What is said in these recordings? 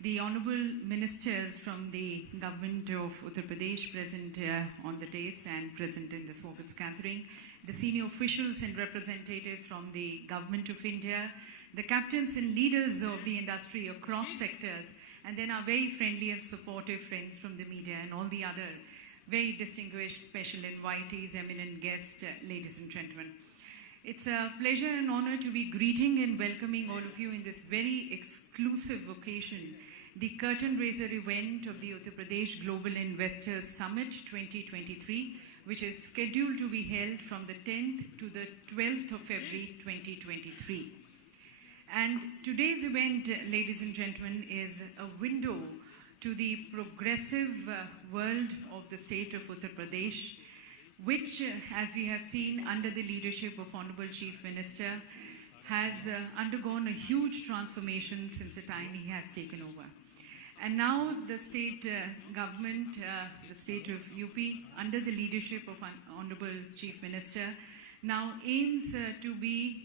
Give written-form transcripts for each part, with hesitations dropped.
the honorable ministers from the government of Uttar Pradesh present on the dais and present in this august gathering, the senior officials and representatives from the government of India, the captains and leaders of the industry across sectors, and then our very friendly and supportive friends from the media and all the other very distinguished special invitees, eminent guests, ladies and gentlemen. It's a pleasure and honor to be greeting and welcoming all of you in this very exclusive occasion, the curtain raiser event of the Uttar Pradesh Global Investors Summit 2023, which is scheduled to be held from the 10th to the 12th of February 2023. And today's event, ladies and gentlemen, is a window to the progressive world of the state of Uttar Pradesh, which, as we have seen under the leadership of Honorable Chief Minister, has undergone a huge transformation since the time he has taken over. And now the state government, the state of UP, under the leadership of Honorable Chief Minister, now aims to be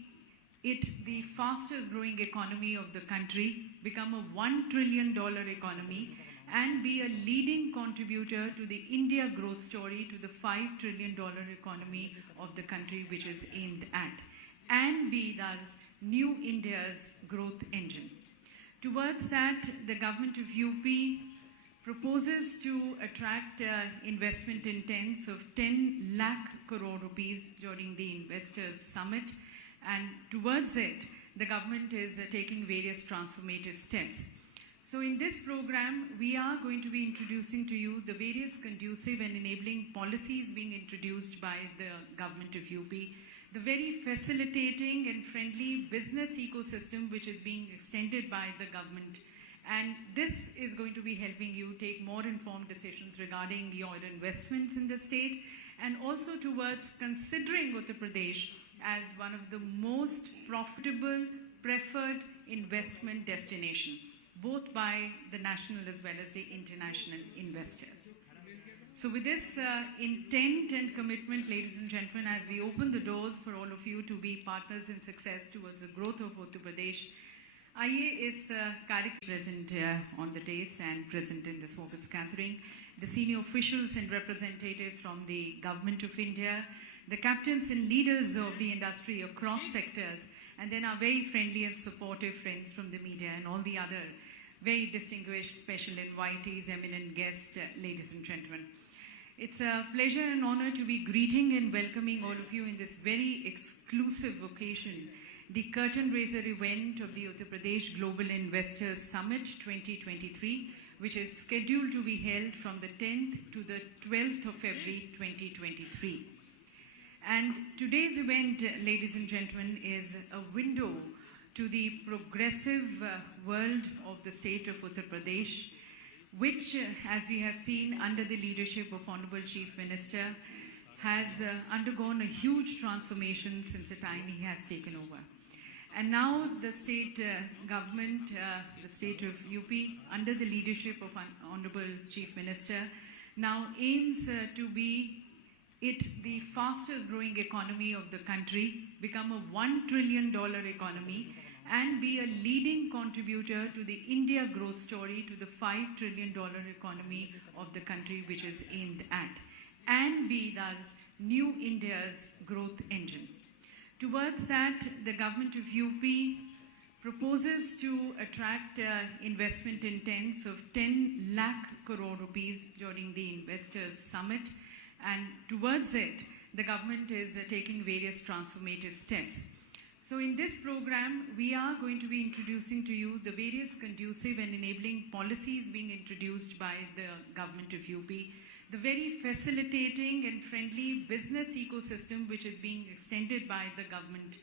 the fastest growing economy of the country, become a $1 trillion economy, and be a leading contributor to the India growth story, to the $5 trillion economy of the country which is aimed at, and be thus New India's growth engine. Towards that, the government of UP proposes to attract investment intents of 10 lakh crore rupees during the Investors Summit, and towards it, the government is taking various transformative steps. So in this program, we are going to be introducing to you the various conducive and enabling policies being introduced by the government of UP, the very facilitating and friendly business ecosystem which is being extended by the government. And this is going to be helping you take more informed decisions regarding your investments in the state, and also towards considering Uttar Pradesh as one of the most profitable, preferred investment destination, both by the national as well as the international investors. So with this intent and commitment, ladies and gentlemen, as we open the doors for all of you to be partners in success towards the growth of Uttar Pradesh, आइए इस कार्यक्रम present on the dais and present in this august gathering, the senior officials and representatives from the government of India, the captains and leaders of the industry across sectors, and then our very friendly and supportive friends from the media and all the other very distinguished special invitees, eminent guests, ladies and gentlemen. It's a pleasure and honor to be greeting and welcoming all of you in this very exclusive occasion, the curtain raiser event of the Uttar Pradesh Global Investors Summit 2023, which is scheduled to be held from the 10th to the 12th of February 2023. And today's event, ladies and gentlemen, is a window to the progressive world of the state of Uttar Pradesh, which, as we have seen under the leadership of Honorable Chief Minister, has undergone a huge transformation since the time he has taken over. And now the state government, the state of UP, under the leadership of Honorable Chief Minister, now aims to be the fastest growing economy of the country, become a $1 trillion economy, and be a leading contributor to the India growth story, to the $5 trillion economy of the country which is aimed at, and be thus New India's growth engine. Towards that, the government of UP proposes to attract investment intents of 10 lakh crore rupees during the Investors Summit, and towards it, the government is taking various transformative steps. So in this program, we are going to be introducing to you the various conducive and enabling policies being introduced by the government of UP, the very facilitating and friendly business ecosystem which is being extended by the government.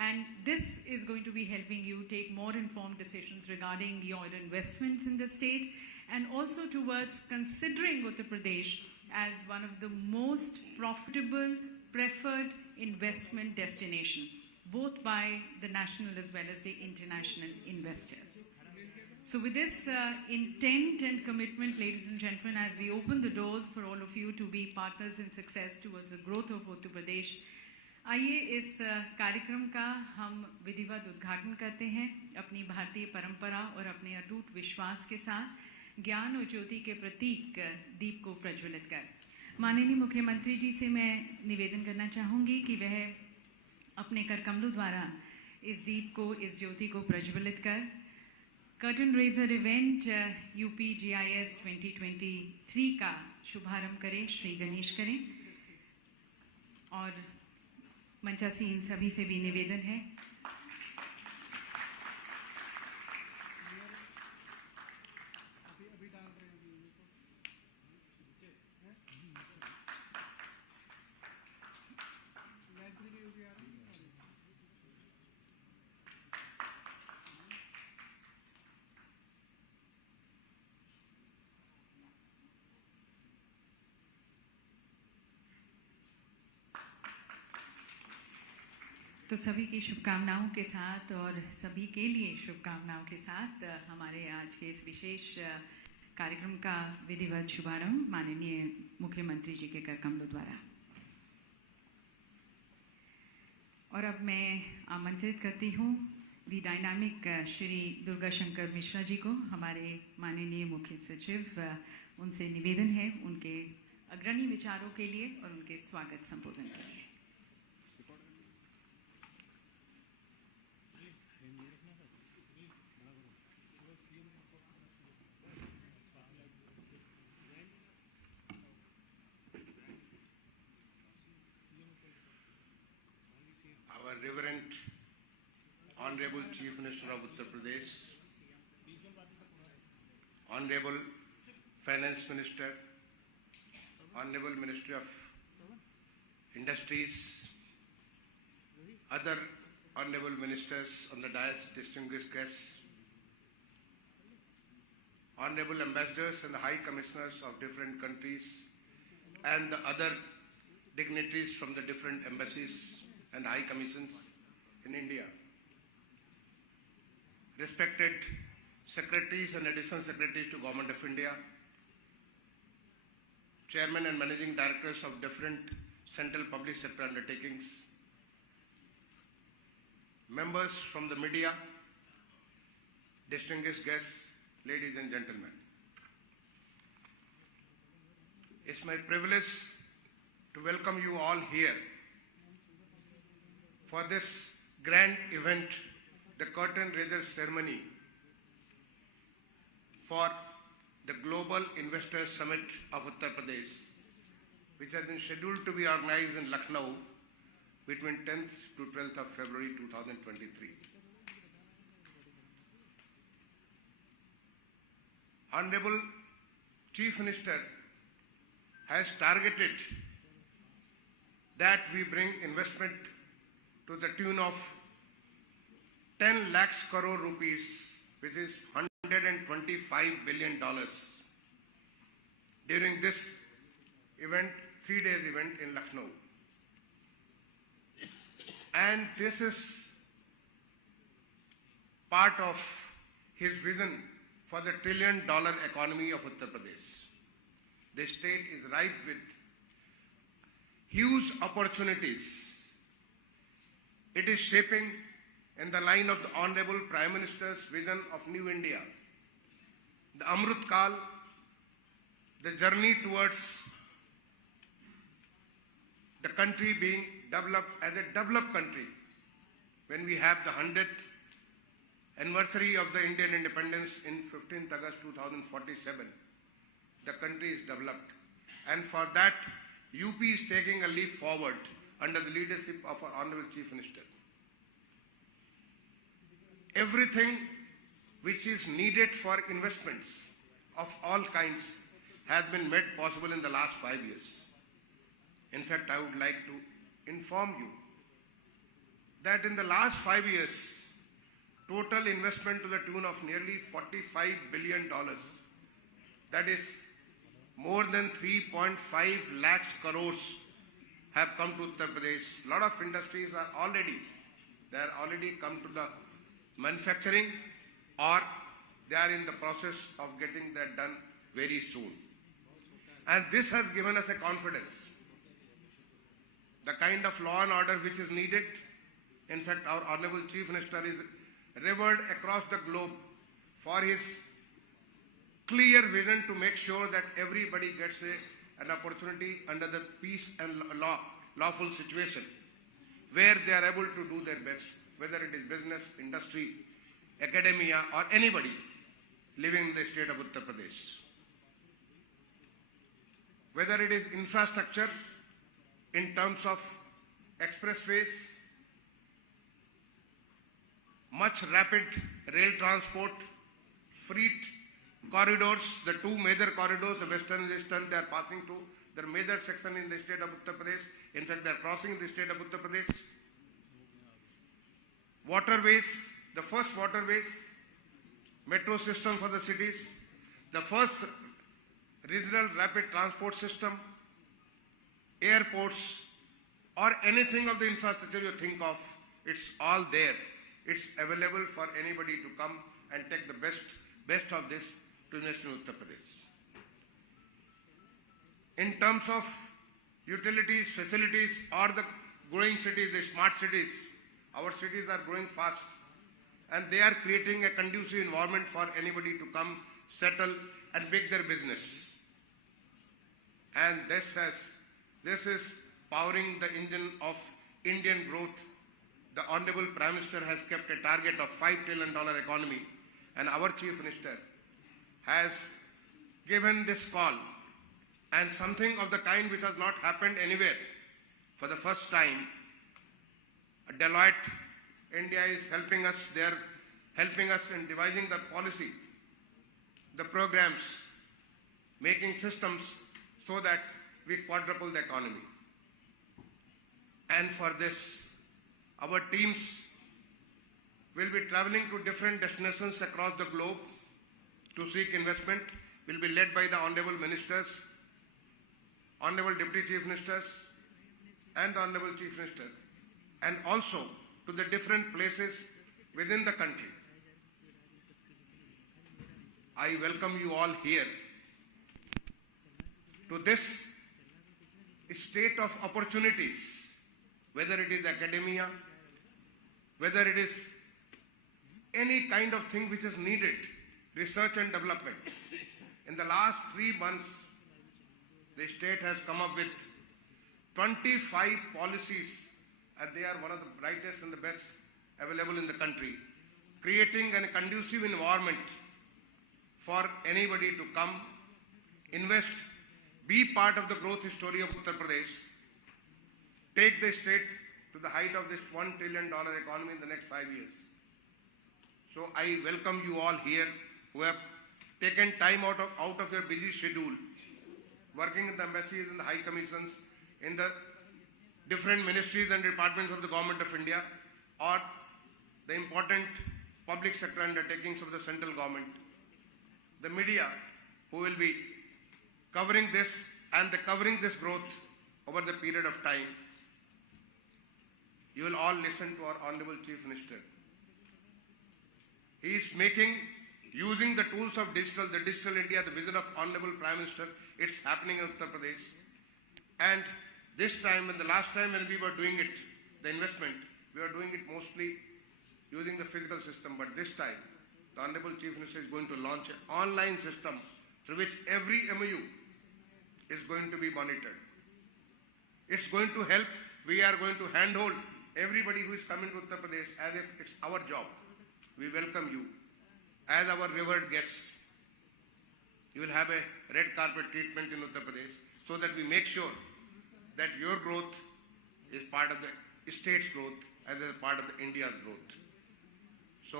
And this is going to be helping you take more informed decisions regarding your investments in the state, and also towards considering Uttar Pradesh as one of the most profitable, preferred investment destination, both by the national as well as the international investors. So with this intent and commitment, ladies and gentlemen, as we open the doors for all of you to be partners in success towards the growth of Uttar Pradesh, आइए इस कार्यक्रम का हम विधिवत उद्घाटन करते हैं अपनी भारतीय परंपरा और अपने अटूट विश्वास के साथ ज्ञान और ज्योति के प्रतीक दीप को प्रज्वलित कर। माननीय मुख्यमंत्री जी से मैं निवेदन करना चाहूँगी कि वह अपने कर कमलों द्वारा इस दीप को, इस ज्योति को प्रज्वलित कर curtain raiser event UP GIS 2023 का शुभारंभ करें। श्री गणेश करें। और मंचासीन सभी से भी निवेदन है तो सभी की शुभकामनाओं के साथ और सभी के लिए शुभकामनाओं के साथ हमारे आज के इस विशेष कार्यक्रम का विधिवत शुभारंभ माननीय मुख्यमंत्री जी के कर कमलों द्वारा। और अब मैं आमंत्रित करती हूँ दी डायनामिक श्री दुर्गा शंकर मिश्रा जी को, हमारे माननीय मुख्य सचिव। उनसे निवेदन है उनके अग्रणी विचारों के लिए और उनके स्वागत संबोधन के लिए। Reverend Honorable Chief Minister of Uttar Pradesh, Honorable Finance Minister, Honorable Ministry of Industries, other Honorable Ministers on the dais, distinguished guests, Honorable Ambassadors and the High Commissioners of different countries, and the other dignitaries from the different embassies and High Commissions in India. Respected Secretaries and Additional Secretaries to Government of India, Chairman and Managing Directors of different central public sector undertakings, members from the media, distinguished guests, ladies and gentlemen. It's my privilege to welcome you all here for this grand event, the curtain raiser ceremony for the Global Investors Summit of Uttar Pradesh, which has been scheduled to be organized in Lucknow between 10th to 12th of February 2023. Honorable Chief Minister has targeted that we bring investment to the tune of 10 lakhs crore rupees, which is $125 billion during this event, 3 days event in Lucknow. And this is part of his vision for the $1 trillion economy of Uttar Pradesh. The state is ripe with huge opportunities. It is shaping in the line of the Honorable Prime Minister's vision of New India. The Amrit Kal, the journey towards the country being developed as a developed country. When we have the 100th anniversary of the Indian independence in 15th August 2047, the country is developed. And for that, UP is taking a leap forward under the leadership of our Honorable Chief Minister. Everything which is needed for investments of all kinds has been made possible in the last 5 years. In fact, I would like to inform you that in the last 5 years, total investment to the tune of nearly $45 billion, that is more than 3.5 lakhs crores, have come to Uttar Pradesh. A lot of industries are already come to the manufacturing, or they are in the process of getting that done very soon. And this has given us a confidence the kind of law and order which is needed. In fact, our Honorable Chief Minister is revered across the globe for his clear vision to make sure that everybody gets an opportunity under the peace and lawful situation where they are able to do their best, whether it is business, industry, academia, or anybody living in the state of Uttar Pradesh. Whether it is infrastructure in terms of expressways, much rapid rail transport, freight corridors, the two major corridors, the western and eastern, they are passing through. They are major section in the state of Uttar Pradesh. In fact, they are crossing the state of Uttar Pradesh. Waterways, the first waterways, metro system for the cities, the first regional rapid transport system, airports, or anything of the infrastructure you think of, it's all there. It's available for anybody to come and take the best of this to National Uttar Pradesh. In terms of utilities, facilities, or the growing cities, the smart cities, our cities are growing fast and they are creating a conducive environment for anybody to come, settle and make their business. And this is powering the engine of Indian growth. The Honorable Prime Minister has kept a target of $5 trillion economy, and our Chief Minister has given this call, and something of the kind which has not happened anywhere. For the first time, Deloitte India is helping us. They are helping us in devising the policy, the programs, making systems so that we quadruple the economy. And for this, our teams will be traveling to different destinations across the globe to seek investment, will be led by the Honorable Ministers, Honorable Deputy Chief Ministers, and the Honorable Chief Minister, and also to the different places within the country. I welcome you all here to this state of opportunities, whether it is academia, whether it is any kind of thing which is needed, research and development. In the last 3 months, the state has come up with 25 policies, and they are one of the brightest and the best available in the country, creating a conducive environment for anybody to come, invest, be part of the growth story of Uttar Pradesh, take the state to the height of this $1 trillion economy in the next 5 years. So I welcome you all here who have taken time out of your busy schedule, working in the embassies and the high commissions, in the different ministries and departments of the Government of India, or the important public sector undertakings of the central government, the media who will be covering this and covering this growth over the period of time. You will all listen to our Honorable Chief Minister. He is using the tools of the digital India, the vision of Honorable Prime Minister. It's happening in Uttar Pradesh. And this time and the last time when we were doing it, the investment, we were doing it mostly using the physical system. But this time, the Honorable Chief Minister is going to launch an online system through which every MOU is going to be monitored. It's going to help. We are going to handhold everybody who is coming to Uttar Pradesh as if it's our job. We welcome you as our revered guests. You will have a red carpet treatment in Uttar Pradesh so that we make sure that your growth is part of the state's growth as a part of the India's growth. So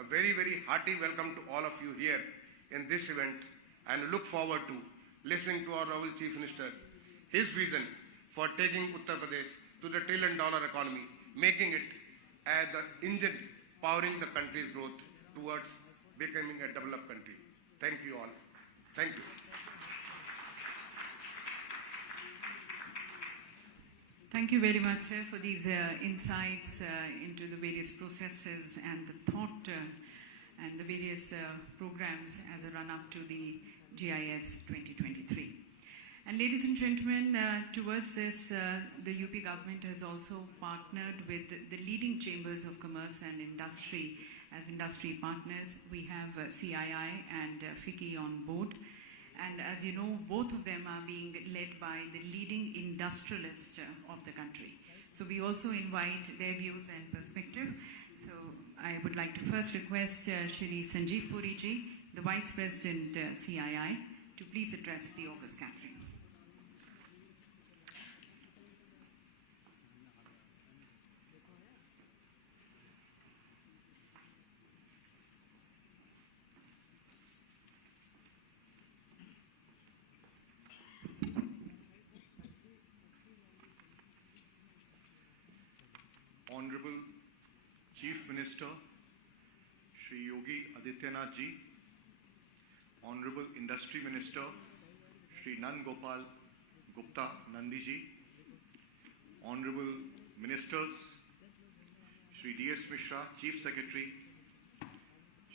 a very, very hearty welcome to all of you here in this event, and look forward to listening to our Honorable Chief Minister, his vision for taking Uttar Pradesh to the $1 trillion economy, making it as the engine powering the country's growth towards becoming a developed country. Thank you all. Thank you. Thank you very much, sir, for these insights into the various processes and the thought and the various programs as a run-up to the GIS 2023. And ladies and gentlemen, towards this, the UP government has also partnered with the leading chambers of commerce and industry as industry partners. We have CII and FICCI on board. And as you know, both of them are being led by the leading industrialists of the country. So we also invite their views and perspective. So I would like to first request Shri Sanjeev Puriji, the Vice President CII, to please address the August gathering. Honorable Chief Minister Shri Yogi Adityanath Ji, Honorable Industry Minister Shri Nan Gopal Gupta Nandi Ji, Honorable Ministers Shri D.S. Mishra, Chief Secretary,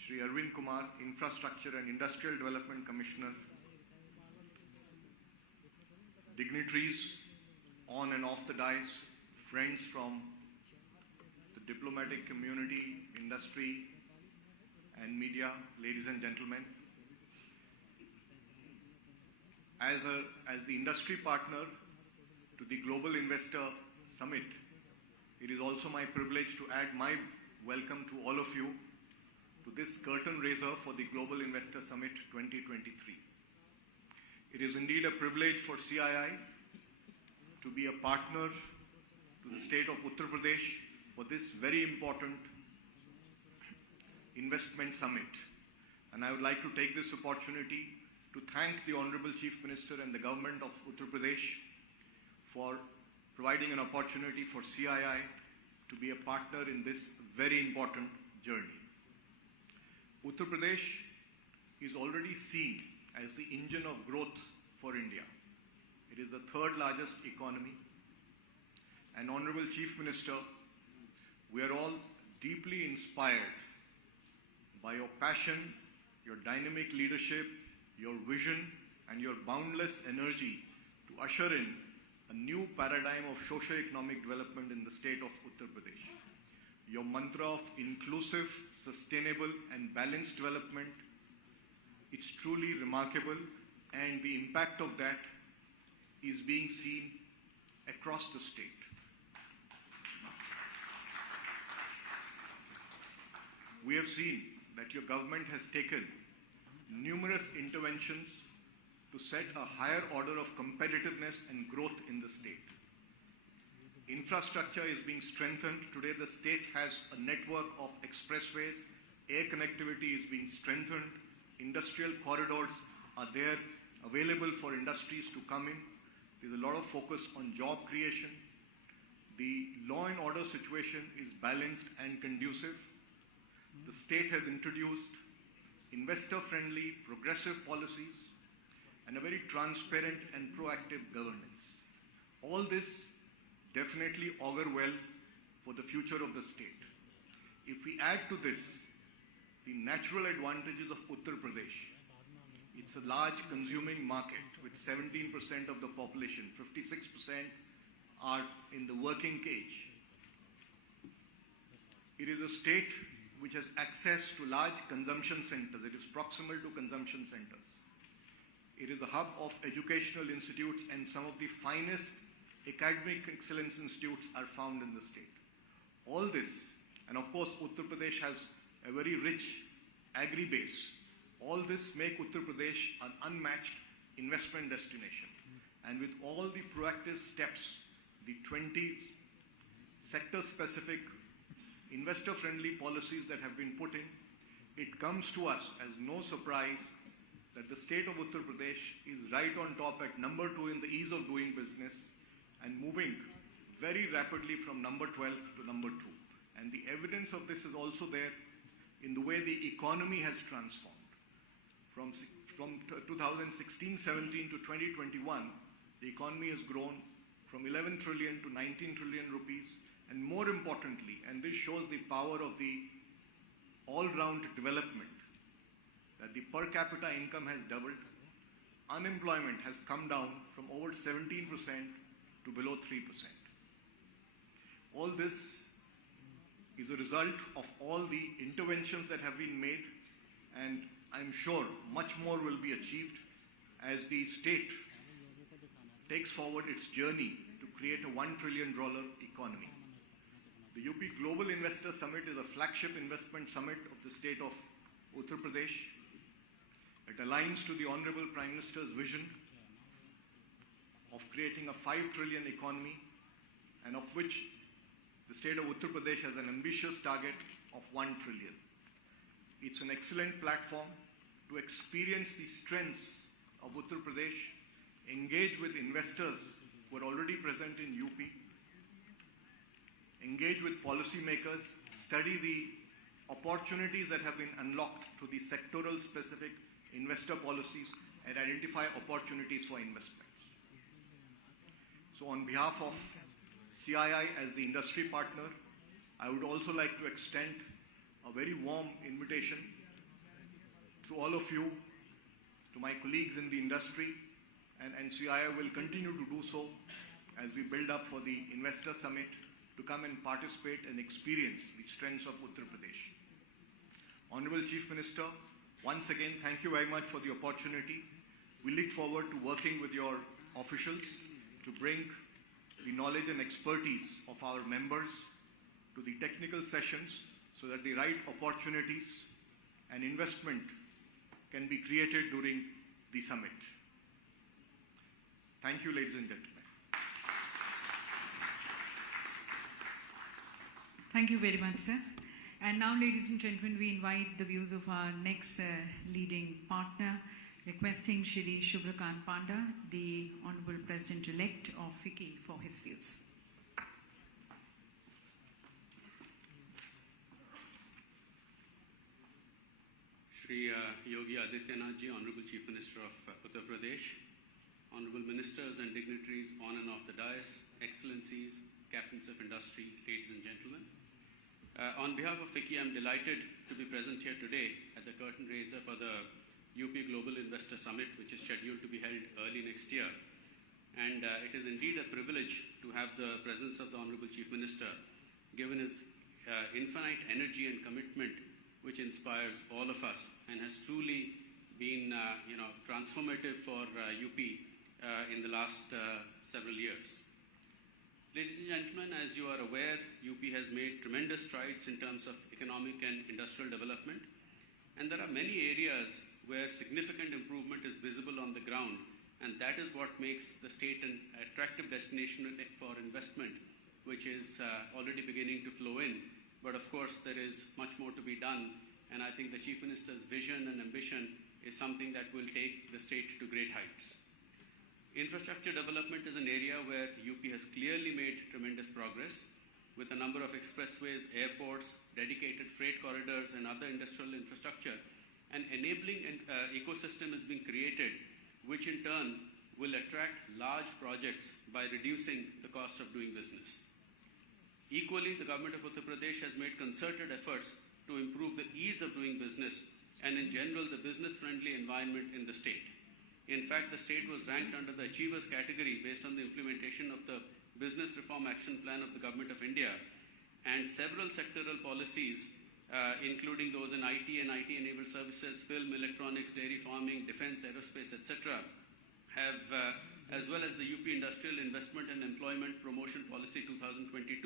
Shri Arvind Kumar, Infrastructure and Industrial Development Commissioner, dignitaries on and off the dais, friends from the diplomatic community, industry and media, ladies and gentlemen. As the industry partner to the Global Investor Summit, it is also my privilege to add my welcome to all of you to this curtain raiser for the Global Investor Summit 2023. It is indeed a privilege for CII to be a partner to the state of Uttar Pradesh for this very important investment summit. And I would like to take this opportunity to thank the Honorable Chief Minister and the government of Uttar Pradesh for providing an opportunity for CII to be a partner in this very important journey. Uttar Pradesh is already seen as the engine of growth for India. It is the third largest economy. And Honorable Chief Minister, we are all deeply inspired by your passion, your dynamic leadership, your vision, and your boundless energy to usher in a new paradigm of socio-economic development in the state of Uttar Pradesh. Your mantra of inclusive, sustainable, and balanced development, it's truly remarkable, and the impact of that is being seen across the state. We have seen that your government has taken numerous interventions to set a higher order of competitiveness and growth in the state. Infrastructure is being strengthened. Today the state has a network of expressways, air connectivity is being strengthened, industrial corridors are there available for industries to come in. There's a lot of focus on job creation. The law and order situation is balanced and conducive. The state has introduced investor-friendly, progressive policies and a very transparent and proactive governance. All this definitely augur well for the future of the state. If we add to this the natural advantages of Uttar Pradesh, it's a large consuming market with 17% of the population, 56% are in the working age. It is a state which has access to large consumption centers. It is proximal to consumption centers. It is a hub of educational institutes, and some of the finest academic excellence institutes are found in the state. All this, and of course Uttar Pradesh has a very rich agri base. All this make Uttar Pradesh an unmatched investment destination. And with all the proactive steps, the 20 sector-specific investor-friendly policies that have been put in, it comes to us as no surprise that the state of Uttar Pradesh is right on top at number 2 in the ease of doing business and moving very rapidly from number 12 to number 2. And the evidence of this is also there in the way the economy has transformed. From 2016-17 to 2021, the economy has grown from 11 trillion to 19 trillion rupees. And more importantly, and this shows the power of the all-round development, that the per capita income has doubled, unemployment has come down from over 17% to below 3%. All this is a result of all the interventions that have been made, and I'm sure much more will be achieved as the state takes forward its journey to create a $1 trillion economy. The UP Global Investor Summit is a flagship investment summit of the state of Uttar Pradesh. It aligns to the Honorable Prime Minister's vision of creating a 5 trillion economy, and of which the state of Uttar Pradesh has an ambitious target of 1 trillion. It's an excellent platform to experience the strengths of Uttar Pradesh, engage with investors who are already present in UP, engage with policymakers, study the opportunities that have been unlocked through the sectoral specific investor policies, and identify opportunities for investments. So on behalf of CII as the industry partner, I would also like to extend a very warm invitation to all of you, to my colleagues in the industry, and CII will continue to do so as we build up for the Investor Summit, to come and participate and experience the strengths of Uttar Pradesh. Honorable Chief Minister, once again, thank you very much for the opportunity. We look forward to working with your officials to bring the knowledge and expertise of our members to the technical sessions so that the right opportunities and investment can be created during the summit. Thank you, ladies and gentlemen. Thank you very much, sir. And now, ladies and gentlemen, we invite the views of our next leading partner, requesting Shri Shubhrakant Panda, the Honorable President-elect of FICCI, for his views. Shri Yogi Adityanath Ji, Honorable Chief Minister of Uttar Pradesh, Honorable Ministers and dignitaries on and off the dais, Excellencies, Captains of Industry, ladies and gentlemen. On behalf of FICCI, I'm delighted to be present here today at the curtain raiser for the UP Global Investor Summit, which is scheduled to be held early next year. And it is indeed a privilege to have the presence of the Honorable Chief Minister, given his infinite energy and commitment, which inspires all of us and has truly been transformative for UP in the last several years. Ladies and gentlemen, as you are aware, UP has made tremendous strides in terms of economic and industrial development, and there are many areas where significant improvement is visible on the ground, and that is what makes the state an attractive destination for investment, which is already beginning to flow in. But of course, there is much more to be done, and I think the Chief Minister's vision and ambition is something that will take the state to great heights. Infrastructure development is an area where UP has clearly made tremendous progress, with a number of expressways, airports, dedicated freight corridors, and other industrial infrastructure. An enabling ecosystem is being created, which in turn will attract large projects by reducing the cost of doing business. Equally, the government of Uttar Pradesh has made concerted efforts to improve the ease of doing business and in general the business-friendly environment in the state. In fact, the state was ranked under the Achievers category based on the implementation of the Business Reform Action Plan of the Government of India, and several sectoral policies, including those in IT and IT-enabled services, film, electronics, dairy farming, defense, aerospace, etc., have, as well as the UP Industrial Investment and Employment Promotion Policy 2022,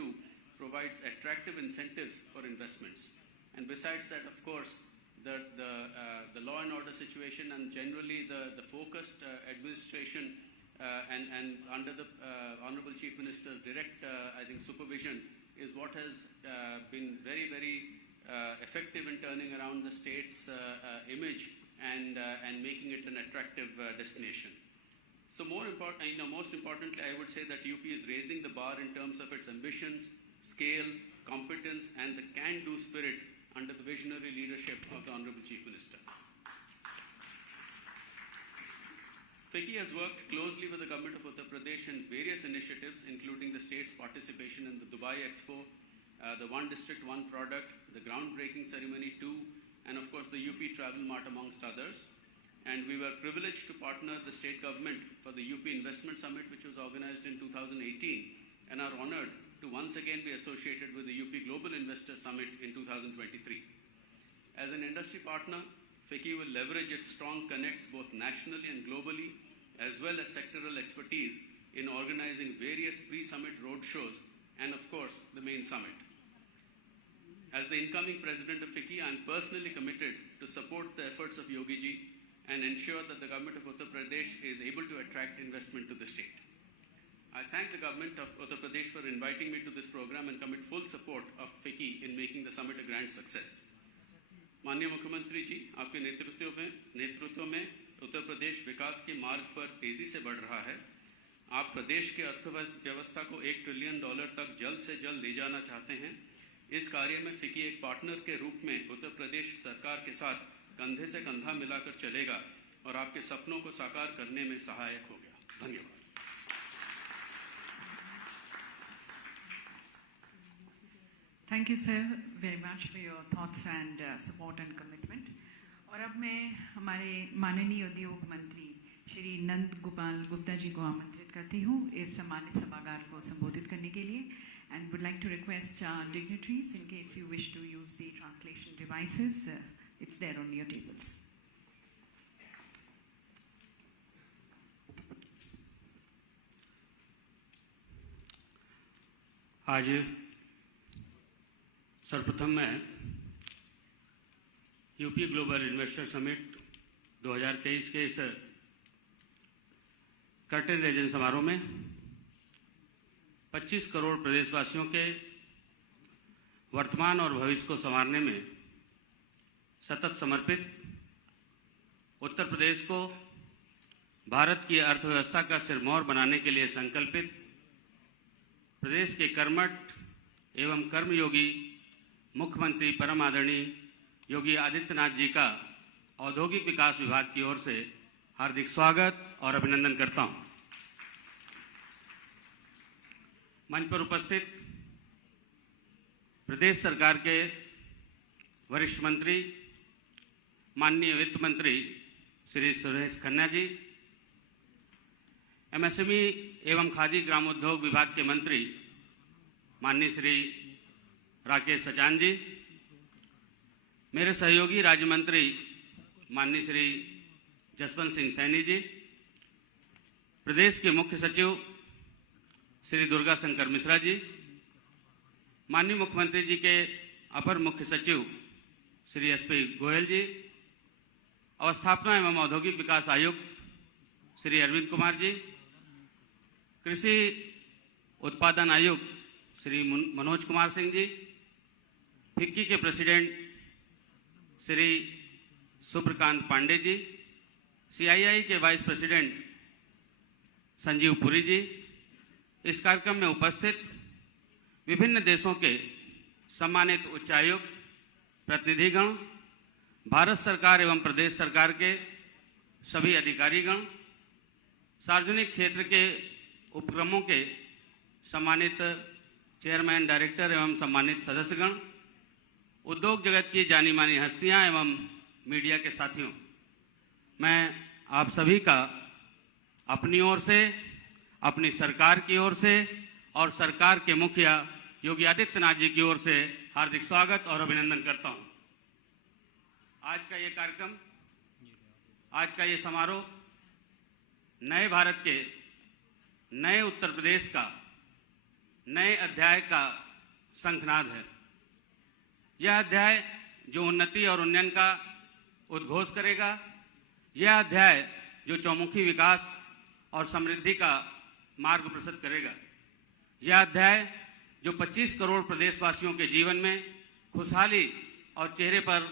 provides attractive incentives for investments. And besides that, of course, the law and order situation and generally the focused administration and under the Honorable Chief Minister's direct, supervision is what has been very, very effective in turning around the state's image and making it an attractive destination. So most importantly, I would say that UP is raising the bar in terms of its ambitions, scale, competence, and the can-do spirit under the visionary leadership of the Honorable Chief Minister. FICCI has worked closely with the government of Uttar Pradesh in various initiatives, including the state's participation in the Dubai Expo, the One District, One Product, the groundbreaking ceremony 2, and of course the UP Travel Mart, amongst others. and we were privileged to partner the state government for the UP Investment Summit, which was organized in 2018, and are honored to once again be associated with the UP Global Investor Summit in 2023. As an industry partner, FICCI will leverage its strong connects both nationally and globally, as well as sectoral expertise in organizing various pre-summit roadshows and, of course, the main summit. As the incoming president of FICCI, I am personally committed to support the efforts of Yogi ji and ensure that the government of Uttar Pradesh is able to attract investment to the state. I thank the government of Uttar Pradesh for inviting me to this program and commit full support of FICCI in making the summit a grand success. माननीय मुख्यमंत्री जी, आपके नेतृत्व में उत्तर प्रदेश विकास के मार्ग पर तेजी से बढ़ रहा है। आप प्रदेश के अर्थव्यवस्था को $1 ट्रिलियन तक जल्द से जल्द ले जाना चाहते हैं। इस कार्य में FICCI एक पार्टनर के रूप में उत्तर प्रदेश सरकार के साथ कंधे से कंधा मिलाकर चलेगा और आपके सपनों को साकार करने में सहायक होगा। धन्यवाद। Thank you, sir, very much for your thoughts and support and commitment. और अब मैं हमारे माननीय उद्योग मंत्री श्री नंद गोपाल गुप्ता जी को आमंत्रित करती हूँ इस सम्मानित सभागार को संबोधित करने के लिए, and would like to request dignitaries, in case you wish to use the translation devices, it's there on your tables. आज सर्वप्रथम मैं यूपी ग्लोबल इन्वेस्टर समिट 2023 के इस कर्टेन रेजन समारोह में 25 करोड़ प्रदेशवासियों के वर्तमान और भविष्य को संवारने में सतत समर्पित उत्तर प्रदेश को भारत की अर्थव्यवस्था का सिरमौर बनाने के लिए संकल्पित प्रदेश के कर्मठ एवं कर्मयोगी मुख्यमंत्री परम आदरणीय योगी आदित्यनाथ जी का औद्योगिक विकास विभाग की ओर से हार्दिक स्वागत और अभिनंदन करता हूं। मंच पर उपस्थित प्रदेश सरकार के वरिष्ठ मंत्री माननीय वित्त मंत्री श्री सुरेश खन्ना जी, MSME एवं खादी ग्रामोद्योग विभाग के मंत्री माननीय श्री राकेश सचान जी, मेरे सहयोगी राज्य मंत्री माननीय श्री जसवंत सिंह सैनी जी, प्रदेश के मुख्य सचिव श्री दुर्गा शंकर मिश्रा जी, माननीय मुख्यमंत्री जी के अपर मुख्य सचिव श्री SP गोयल जी, अवस्थापना एवं औद्योगिक विकास आयुक्त श्री अरविंद कुमार जी, कृषि उत्पादन आयुक्त श्री मनोज कुमार सिंह जी, FICCI के प्रेसिडेंट श्री सुप्रकांत पांडे जी, CII के वाइस प्रेसिडेंट संजीव पुरी जी, इस कार्यक्रम में उपस्थित विभिन्न देशों के सम्मानित उच्चायुक्त, प्रतिनिधिगण, भारत सरकार एवं प्रदेश सरकार के सभी अधिकारीगण, सार्वजनिक क्षेत्र के उपक्रमों के सम्मानित चेयरमैन, डायरेक्टर एवं सम्मानित सदस्यगण, उद्योग जगत की जानी मानी हस्तियां एवं मीडिया के साथियों, मैं आप सभी का अपनी ओर से, अपनी सरकार की ओर से और सरकार के मुखिया योगी आदित्यनाथ जी की ओर से हार्दिक स्वागत और अभिनंदन करता हूं। आज का ये कार्यक्रम, आज का ये समारोह नए भारत के, नए उत्तर प्रदेश का, नए अध्याय का शंखनाद है। यह अध्याय जो उन्नति और उन्नयन का उद्घोष करेगा, यह अध्याय जो चौमुखी विकास और समृद्धि का मार्ग प्रशस्त करेगा, यह अध्याय जो 25 करोड़ प्रदेशवासियों के जीवन में खुशहाली और चेहरे पर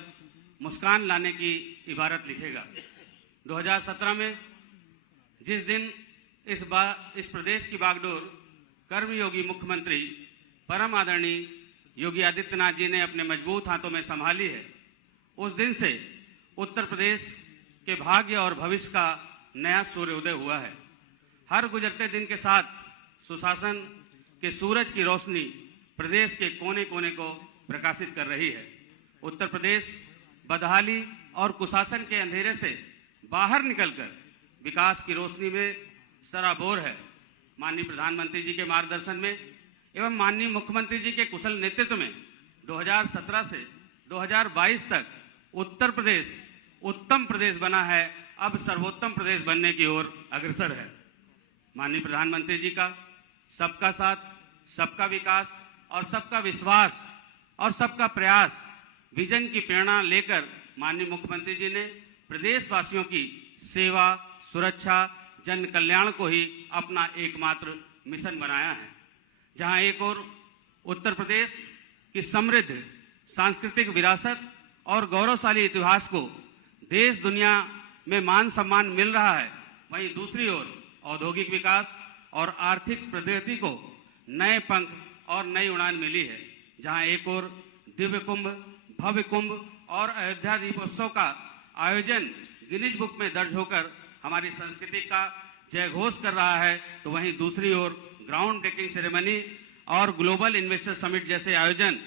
मुस्कान लाने की इबारत लिखेगा। 2017 में जिस दिन इस प्रदेश की बागडोर कर्मयोगी मुख्यमंत्री परम आदरणीय योगी आदित्यनाथ जी ने अपने मजबूत हाथों में संभाली है, उस दिन से उत्तर प्रदेश के भाग्य और भविष्य का नया सूर्योदय हुआ है। हर गुजरते दिन के साथ सुशासन के सूरज की रोशनी प्रदेश के कोने कोने को प्रकाशित कर रही है। उत्तर प्रदेश बदहाली और कुशासन के अंधेरे से बाहर निकलकर विकास की रोशनी में सराबोर है। माननीय प्रधानमंत्री जी के मार्गदर्शन में एवं माननीय मुख्यमंत्री जी के कुशल नेतृत्व में 2017 से 2022 तक उत्तर प्रदेश उत्तम प्रदेश बना है, अब सर्वोत्तम प्रदेश बनने की ओर अग्रसर है। माननीय प्रधानमंत्री जी का सबका साथ, सबका विकास और सबका विश्वास और सबका प्रयास विजन की प्रेरणा लेकर माननीय मुख्यमंत्री जी ने प्रदेशवासियों की सेवा, सुरक्षा, जन कल्याण को ही अपना एकमात्र मिशन बनाया है। जहां एक ओर उत्तर प्रदेश की समृद्ध सांस्कृतिक विरासत और गौरवशाली इतिहास को देश दुनिया में मान सम्मान मिल रहा है, वहीं दूसरी ओर औद्योगिक विकास और आर्थिक प्रगति को नए पंख और नई उड़ान मिली है। जहां एक ओर दिव्य कुंभ, भव्य कुंभ और अयोध्या दीपोत्सव का आयोजन गिनीज बुक में दर्ज होकर हमारी संस्कृति का जय घोष कर रहा है, तो वहीं दूसरी ओर ग्राउंड ब्रेकिंग सेरेमनी और ग्लोबल इन्वेस्टर समिट जैसे आयोजन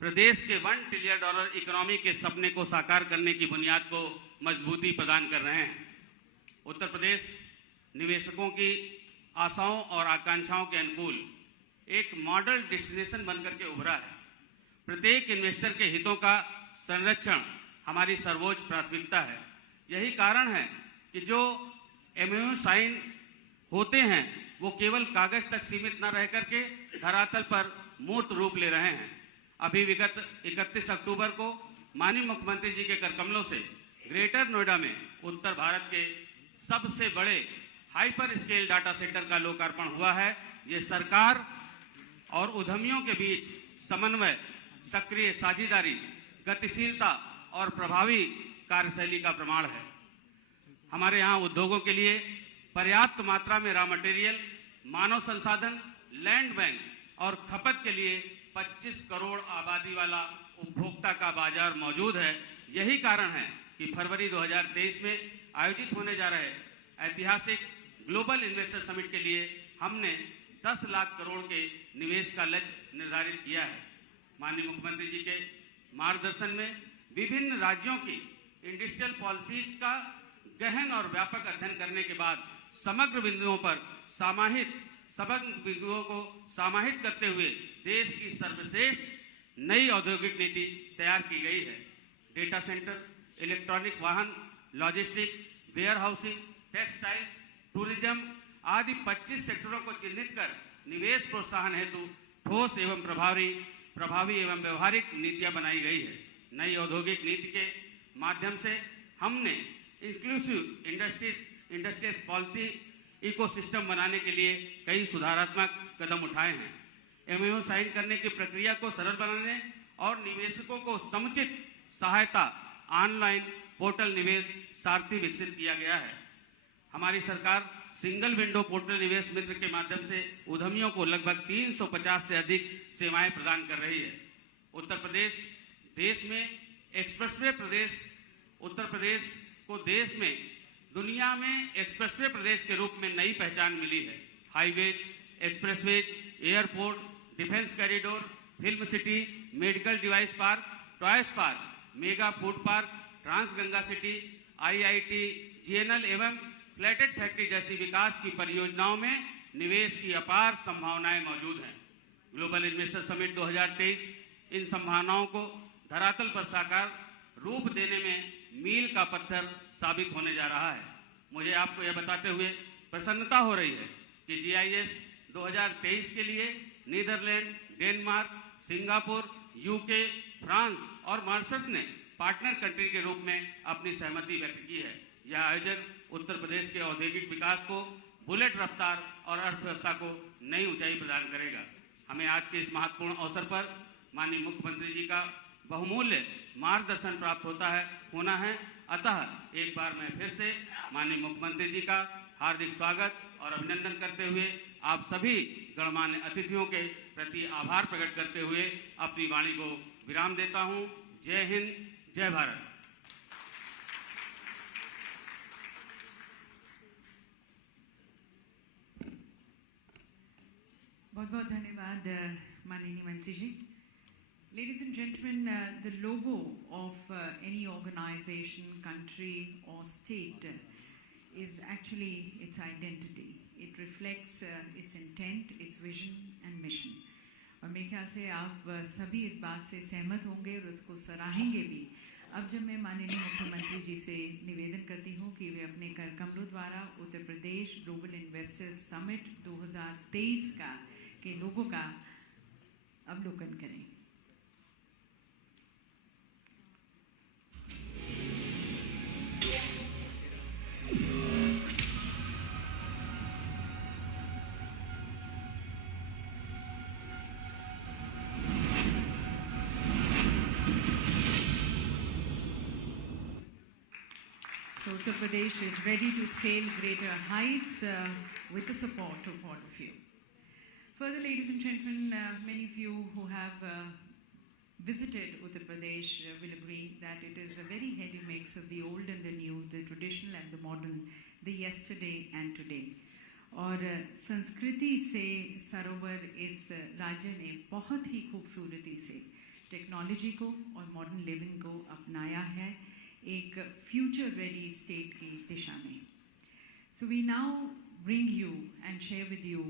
प्रदेश के $1 ट्रिलियन इकोनॉमी के सपने को साकार करने की बुनियाद को मजबूती प्रदान कर रहे हैं। उत्तर प्रदेश निवेशकों की आशाओं और आकांक्षाओं के अनुकूल एक मॉडल डेस्टिनेशन बनकर के उभरा है। प्रत्येक इन्वेस्टर के हितों का संरक्षण हमारी सर्वोच्च प्राथमिकता है। यही कारण है कि जो एमओयू साइन होते हैं वो केवल कागज तक सीमित न रह करके धरातल पर मूर्त रूप ले रहे हैं। अभी विगत 31 अक्टूबर को माननीय मुख्यमंत्री जी के करकमलों से ग्रेटर नोएडा में उत्तर भारत के सबसे बड़े हाइपर स्केल डाटा सेंटर का लोकार्पण हुआ है। ये सरकार और उद्यमियों के बीच समन्वय, सक्रिय साझेदारी, गतिशीलता और प्रभावी कार्यशैली का प्रमाण है। हमारे यहाँ उद्योगों के लिए पर्याप्त मात्रा में रॉ मटेरियल, मानव संसाधन, लैंड बैंक और खपत के लिए 25 करोड़ आबादी वाला उपभोक्ता का बाजार मौजूद है। यही कारण है कि फरवरी 2023 में आयोजित होने जा रहे ऐतिहासिक ग्लोबल इन्वेस्टर समिट के लिए हमने 10 लाख करोड़ के निवेश का लक्ष्य निर्धारित किया है। माननीय मुख्यमंत्री जी के मार्गदर्शन में विभिन्न राज्यों की इंडस्ट्रियल पॉलिसीज का गहन और व्यापक अध्ययन करने के बाद समग्र बिंदुओं को समाहित करते हुए देश की सर्वश्रेष्ठ नई औद्योगिक नीति तैयार की गई है। डेटा सेंटर, इलेक्ट्रॉनिक वाहन, logistic, warehousing, textiles, tourism आदि 25 सेक्टरों को चिन्हित कर निवेश प्रोत्साहन हेतु ठोस एवं प्रभावी एवं व्यवहारिक नीतियां बनाई गई है। नई औद्योगिक नीति के माध्यम से हमने इंक्लूसिव इंडस्ट्रियल पॉलिसी इकोसिस्टम बनाने के लिए कई सुधारात्मक कदम उठाए हैं। एमओयू साइन करने की प्रक्रिया को सरल बनाने और निवेशकों को समुचित सहायता ऑनलाइन पोर्टल निवेश सारथी विकसित किया गया है। हमारी सरकार सिंगल विंडो पोर्टल निवेश मित्र के माध्यम से उद्यमियों को लगभग 350 से अधिक सेवाएं प्रदान कर रही है। उत्तर प्रदेश देश में एक्सप्रेसवे प्रदेश, उत्तर प्रदेश को देश में दुनिया में एक्सप्रेसवे प्रदेश के रूप में नई पहचान मिली है। Highways, expressways, airport, defence corridor, film city, medical device park, toys park, mega food park, trans Ganga city, IIT, GNL एवं फ्लैटेड फैक्ट्री जैसी विकास की परियोजनाओं में निवेश की अपार संभावनाएं मौजूद हैं। ग्लोबल इन्वेस्टर समिट 2023 इन संभावनाओं को धरातल पर साकार रूप देने में मील का पत्थर साबित होने जा रहा है। मुझे आपको यह बताते हुए प्रसन्नता हो रही है कि जीआईएस 2023 के लिए Netherland, Denmark, Singapore, UK, France और मॉरिशस ने पार्टनर कंट्री के रूप में अपनी सहमति व्यक्त की है। यह आयोजन उत्तर प्रदेश के औद्योगिक विकास को बुलेट रफ्तार और अर्थव्यवस्था को नई ऊंचाई प्रदान करेगा। हमें आज के इस महत्वपूर्ण अवसर पर माननीय मुख्यमंत्री जी का बहुमूल्य मार्गदर्शन प्राप्त होना है। अतः एक बार मैं फिर से माननीय मुख्यमंत्री जी का हार्दिक स्वागत और अभिनंदन करते हुए आप सभी गणमान्य अतिथियों के प्रति आभार प्रकट करते हुए अपनी वाणी को विराम देता हूं। जय हिंद, जय भारत। बहुत बहुत धन्यवाद माननीय मंत्री जी। Ladies and gentlemen, the logo of any organization, country or state is actually its identity. It reflects its intent, its vision and mission. और मेरे ख्याल से आप सभी इस बात से सहमत होंगे और उसको सराहेंगे भी। अब जब मैं माननीय मुख्यमंत्री जी से निवेदन करती हूँ कि वे अपने कर कमलों द्वारा Uttar Pradesh global investors summit 2023 के लोगों का अवलोकन करें। So Uttar Pradesh is ready to scale greater heights with the support of all of you. Further, ladies and gentlemen, many of you who have visited Uttar Pradesh will agree that it is a very heady mix of the old and the new, the traditional and the modern, the yesterday and today. और संस्कृति से सरोवर इस राज्य ने बहुत ही खूबसूरती से technology को और मॉडर्न लिविंग को अपनाया है एक फ्यूचर रेडी स्टेट की दिशा में। So we now bring you and share with you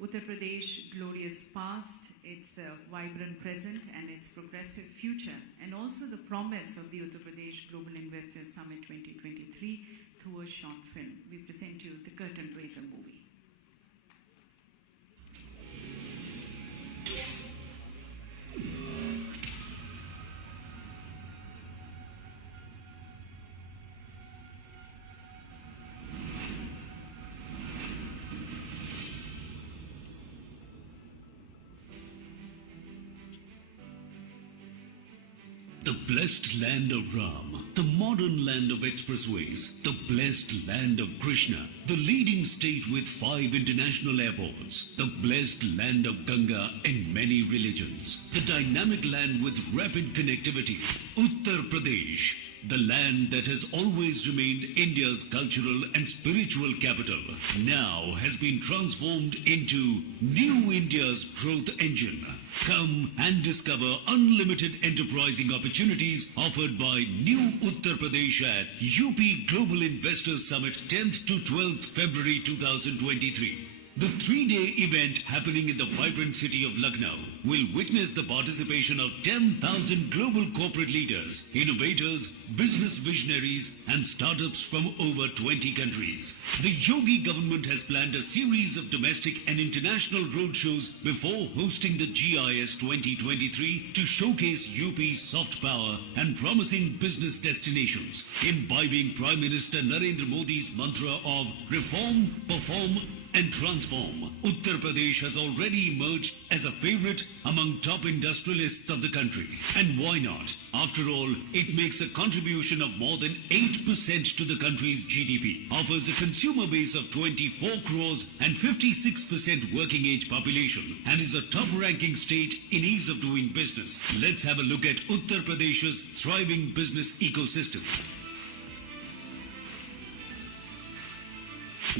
Uttar Pradesh glorious past, its vibrant present and its progressive future, and also the promise of the Uttar Pradesh Global Investors Summit 2023 through a short film. We present you the Curtain Raiser movie. The blessed land of Ram, the modern land of expressways, the blessed land of Krishna, the leading state with 5 international airports, the blessed land of Ganga and many religions, the dynamic land with rapid connectivity, Uttar Pradesh, the land that has always remained India's cultural and spiritual capital, now has been transformed into New India's growth engine. Come and discover unlimited enterprising opportunities offered by New Uttar Pradesh at UP Global Investors Summit 10th to 12th February 2023. The 3-day event happening in the vibrant city of Lucknow will witness the participation of 10,000 global corporate leaders, innovators, business visionaries and startups from over 20 countries. The Yogi government has planned a series of domestic and international roadshows before hosting the GIS 2023 to showcase UP's soft power and promising business destinations, imbibing Prime Minister Narendra Modi's mantra of reform, perform and transform. Uttar Pradesh has already emerged as a favorite among top industrialists of the country. And why not? After all, it makes a contribution of more than 8% to the country's GDP, offers a consumer base of 24 crores and 56% working age population, and is a top-ranking state in ease of doing business. Let's have a look at Uttar Pradesh's thriving business ecosystem.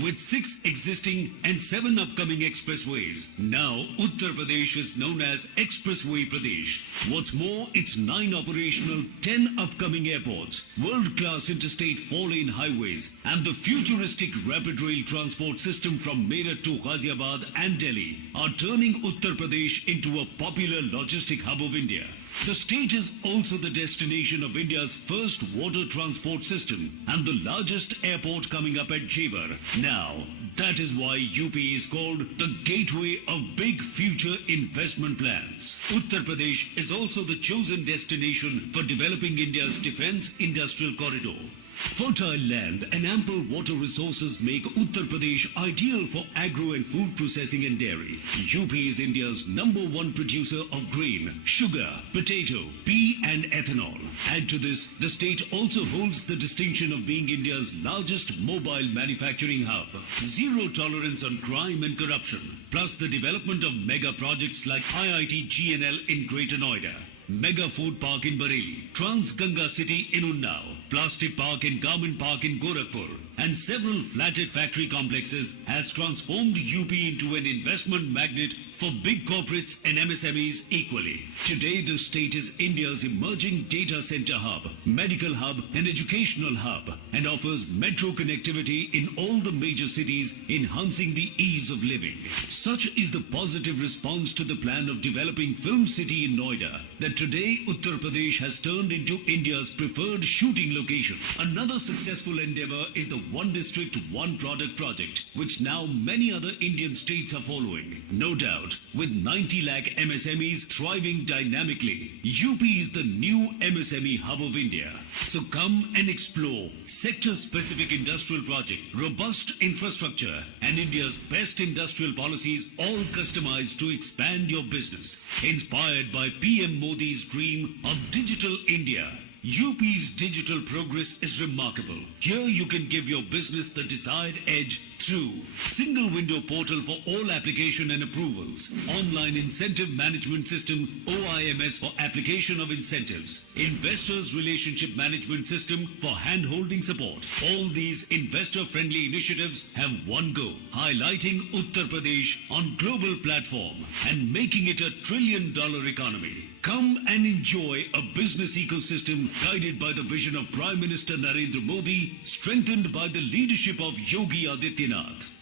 With 6 existing and 7 upcoming expressways, now Uttar Pradesh is known as Expressway Pradesh. What's more, its 9 operational, 10 upcoming airports, world-class interstate 4-lane highways, and the futuristic rapid rail transport system from Meerut to Ghaziabad and Delhi are turning Uttar Pradesh into a popular logistic hub of India. The state is also the destination of India's first water transport system and the largest airport coming up at Jewar. Now, that is why UP is called the gateway of big future investment plans. Uttar Pradesh is also the chosen destination for developing India's defense industrial corridor. Fertile land and ample water resources make Uttar Pradesh ideal for agro and food processing and dairy. UP is India's #1 producer of grain, sugar, potato, pea and ethanol. Add to this, the state also holds the distinction of being India's largest mobile manufacturing hub. Zero tolerance on crime and corruption, plus the development of mega projects like IIT GNL in Greater Noida, Mega Food Park in Bareilly, Trans Ganga City in Unnao, Plastic Park and Garment Park in Gorakhpur, and several flatted factory complexes has transformed UP into an investment magnet for big corporates and MSMEs equally. Today, the state is India's emerging data center hub, medical hub, and educational hub, and offers metro connectivity in all the major cities, enhancing the ease of living. Such is the positive response to the plan of developing Film City in Noida that today Uttar Pradesh has turned into India's preferred shooting location. Another successful endeavor is the One District, One Product project, which now many other Indian states are following. No doubt, with 90 lakh MSMEs thriving dynamically, UP is the new MSME hub of India. So come and explore sector-specific industrial project, robust infrastructure, and India's best industrial policies, all customized to expand your business. Inspired by PM Modi's dream of Digital India, UP's digital progress is remarkable. Here you can give your business the desired edge through single window portal for all application and approvals, online incentive management system OIMS for application of incentives, investors relationship management system for hand-holding support. All these investor-friendly initiatives have one goal: highlighting Uttar Pradesh on global platform and making it a $1 trillion economy. Come and enjoy a business ecosystem guided by the vision of Prime Minister Narendra Modi, strengthened by the leadership of Yogi Adityanath.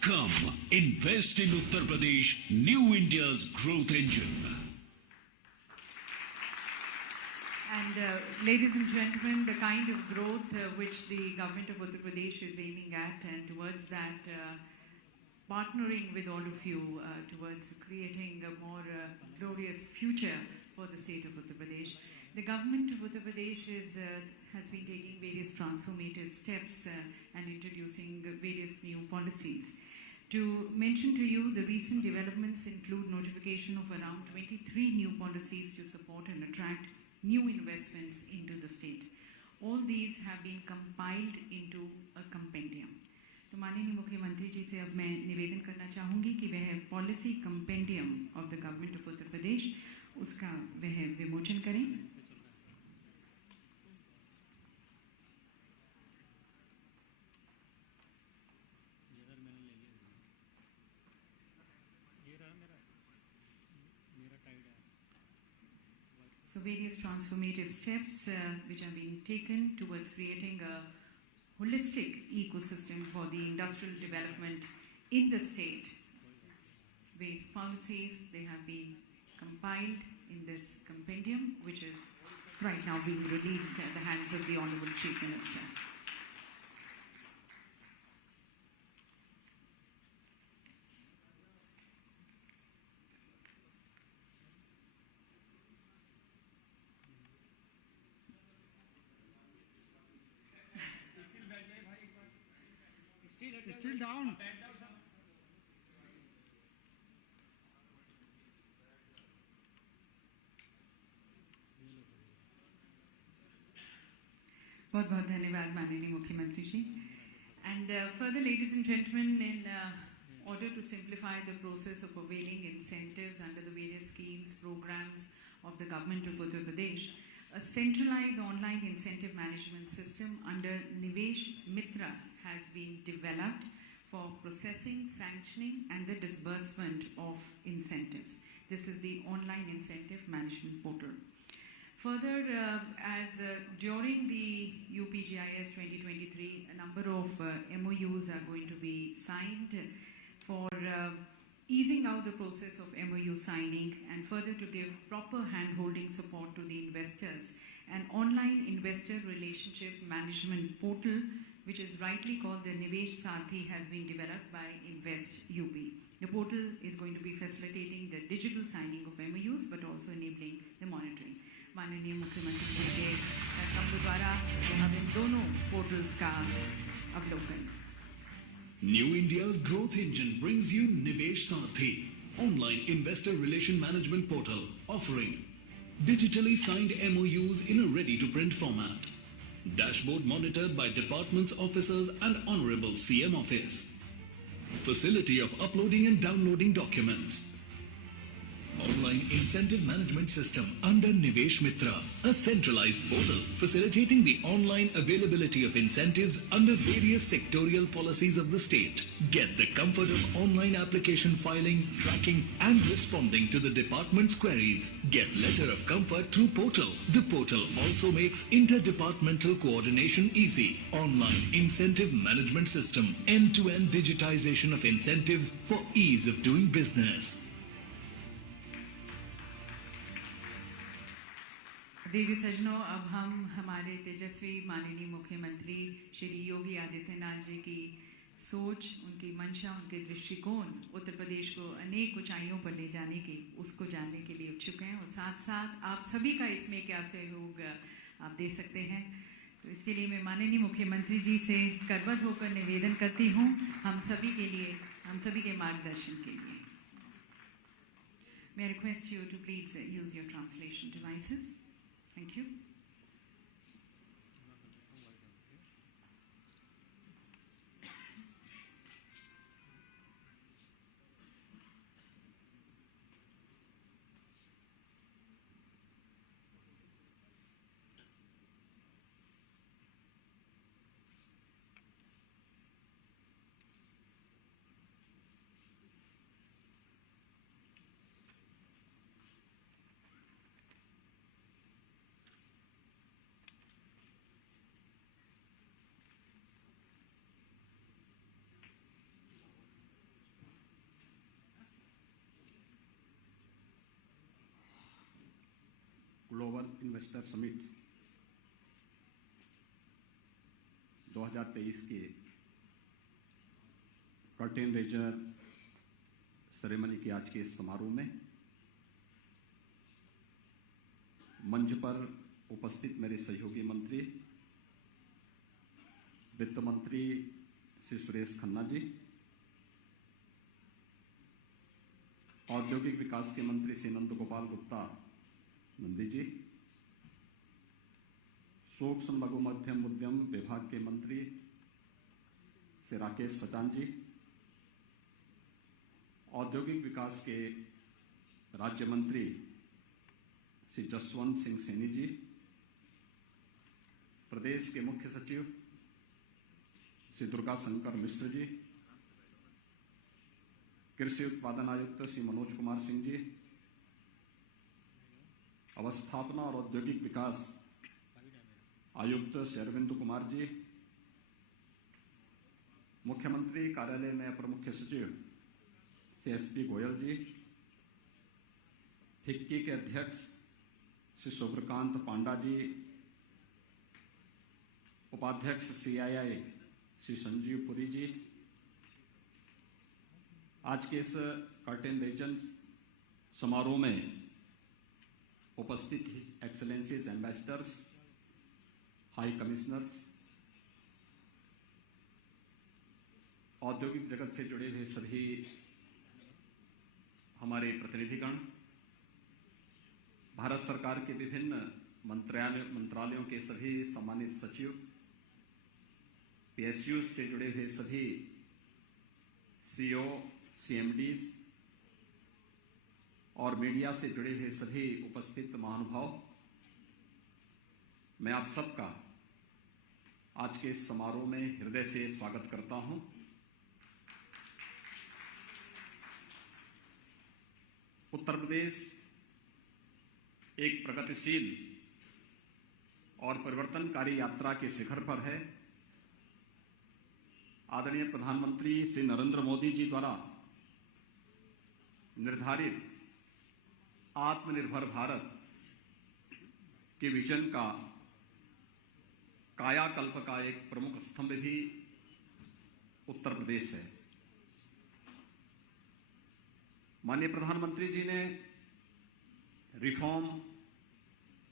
Come, invest in Uttar Pradesh, New India's growth engine. And ladies and gentlemen, the kind of growth which the government of Uttar Pradesh is aiming at, and towards that, partnering with all of you towards creating a more glorious future for the state of Uttar Pradesh. The government of Uttar Pradesh has been taking various transformative steps and introducing various new policies. To mention to you, the recent developments include notification of around 23 new policies to support and attract new investments into the state. All these have been compiled into a compendium. तो माननीय मुख्यमंत्री जी से अब मैं निवेदन करना चाहूँगी कि वह policy compendium of the government of Uttar Pradesh उसका वह विमोचन करें. So various transformative steps which are being taken towards creating a holistic ecosystem for the industrial development in the state. Various policies, they have been compiled in this compendium, which is right now being released at the hands of the Honorable Chief Minister. Still down. बहुत बहुत धन्यवाद माननीय मुख्यमंत्री जी. And further, ladies and gentlemen, in order to simplify the process of availing incentives under the various schemes, programs of the government of Uttar Pradesh, a centralized online incentive management system under Nivesh Mitra has been developed for processing, sanctioning, and the disbursement of incentives. This is the online incentive management portal. Further, during the UPGIS 2023, a number of MOUs are going to be signed for easing out the process of MOU signing, and further to give proper hand-holding support to the investors. An online investor relationship management portal, which is rightly called the Nivesh Sathi, has been developed by Invest UP. The portal is going to be facilitating the digital signing of MOUs, but also enabling the monitoring. माननीय मुख्यमंत्री जी के कार्यक्रम द्वारा अब इन दोनों portals का अवलोकन. New India's growth engine brings you Nivesh Sathi, online investor relation management portal, offering digitally signed MOUs in a ready-to-print format, dashboard monitored by departments, officers and Honorable CM Office, facility of uploading and downloading documents, online incentive management system under Nivesh Mitra, a centralized portal facilitating the online availability of incentives under various sectorial policies of the state. Get the comfort of online application filing, tracking and responding to the department's queries. Get letter of comfort through portal. The portal also makes interdepartmental coordination easy. Online incentive management system, end-to-end digitization of incentives for ease of doing business. देवी सजनों, अब हम हमारे तेजस्वी माननीय मुख्यमंत्री श्री योगी आदित्यनाथ जी की सोच, उनकी मंशा, उनके दृष्टिकोण उत्तर प्रदेश को अनेक ऊंचाइयों पर ले जाने की, उसको जानने के लिए इच्छुक हैं और साथ साथ आप सभी का इसमें क्या सहयोग आप दे सकते हैं। तो इसके लिए मैं माननीय मुख्यमंत्री जी से करबद्ध होकर निवेदन करती हूँ हम सभी के लिए, हम सभी के मार्गदर्शन के लिए। May I request you to please use your translation devices. Thank you. Global investor summit 2023 के कर्टेन रेजर सेरेमनी के आज के समारोह में मंच पर उपस्थित मेरे सहयोगी मंत्री वित्त मंत्री श्री सुरेश खन्ना जी, औद्योगिक विकास के मंत्री श्री नंद गोपाल गुप्ता नंदी जी, सूक्ष्म लघु मध्यम उद्यम विभाग के मंत्री श्री राकेश सचान जी, औद्योगिक विकास के राज्य मंत्री श्री जसवंत सिंह सैनी जी, प्रदेश के मुख्य सचिव श्री दुर्गा शंकर मिश्र जी, कृषि उत्पादन आयुक्त श्री मनोज कुमार सिंह जी, अवस्थापना और औद्योगिक विकास आयुक्त श्री अरविंद कुमार जी, मुख्यमंत्री कार्यालय में अपर मुख्य सचिव श्री एसपी गोयल जी, फिक्की के अध्यक्ष श्री शुभ्रकांत पांडा जी, उपाध्यक्ष CII श्री संजीव पुरी जी, आज के इस कर्टेन रेजर समारोह में उपस्थित एक्सेलेंसीज, एम्बेसडर्स, हाई कमिश्नर्स, औद्योगिक जगत से जुड़े हुए सभी हमारे प्रतिनिधिगण, भारत सरकार के विभिन्न मंत्रालयों के सभी सम्मानित सचिव, PSU से जुड़े हुए सभी CEO, CMDs और मीडिया से जुड़े हुए सभी उपस्थित महानुभाव, मैं आप सबका आज के इस समारोह में हृदय से स्वागत करता हूं। उत्तर प्रदेश एक प्रगतिशील और परिवर्तनकारी यात्रा के शिखर पर है। आदरणीय प्रधानमंत्री श्री नरेंद्र मोदी जी द्वारा निर्धारित आत्मनिर्भर भारत के विजन का कायाकल्प का एक प्रमुख स्तंभ भी उत्तर प्रदेश है। माननीय प्रधानमंत्री जी ने रिफॉर्म,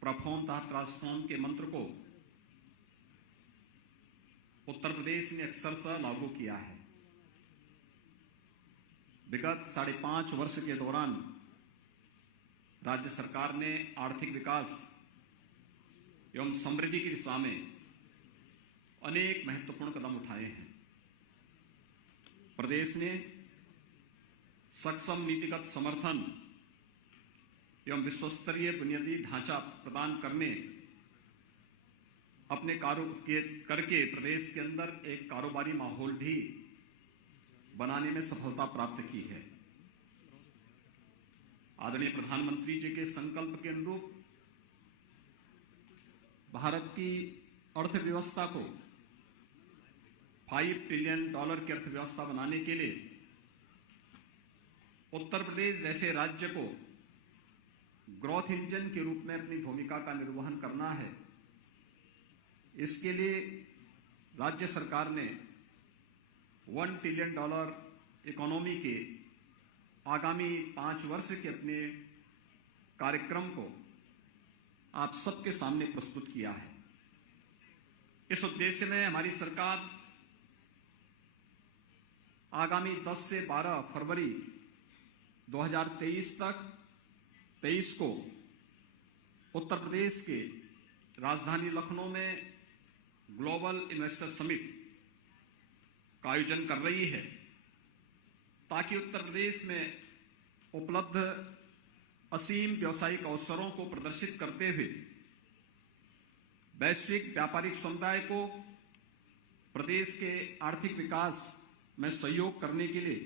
परफॉर्म तथा ट्रांसफॉर्म के मंत्र को उत्तर प्रदेश ने अक्षरशः लागू किया है। विगत 5.5 वर्ष के दौरान राज्य सरकार ने आर्थिक विकास एवं समृद्धि की दिशा में अनेक महत्वपूर्ण कदम उठाए हैं। प्रदेश ने सक्षम नीतिगत समर्थन एवं विश्वस्तरीय बुनियादी ढांचा प्रदान करने अपने करके प्रदेश के अंदर एक कारोबारी माहौल भी बनाने में सफलता प्राप्त की है। आदरणीय प्रधानमंत्री जी के संकल्प के अनुरूप भारत की अर्थव्यवस्था को $5 ट्रिलियन की अर्थव्यवस्था बनाने के लिए उत्तर प्रदेश जैसे राज्य को ग्रोथ इंजन के रूप में अपनी भूमिका का निर्वहन करना है। इसके लिए राज्य सरकार ने $1 ट्रिलियन इकोनॉमी के आगामी 5 वर्ष के अपने कार्यक्रम को आप सबके सामने प्रस्तुत किया है। इस उद्देश्य में हमारी सरकार आगामी 10 से 12 फरवरी 2023 तक 23 को उत्तर प्रदेश के राजधानी लखनऊ में ग्लोबल इन्वेस्टर समिट का आयोजन कर रही है, ताकि उत्तर प्रदेश में उपलब्ध असीम व्यावसायिक अवसरों को प्रदर्शित करते हुए वैश्विक व्यापारिक समुदाय को प्रदेश के आर्थिक विकास में सहयोग करने के लिए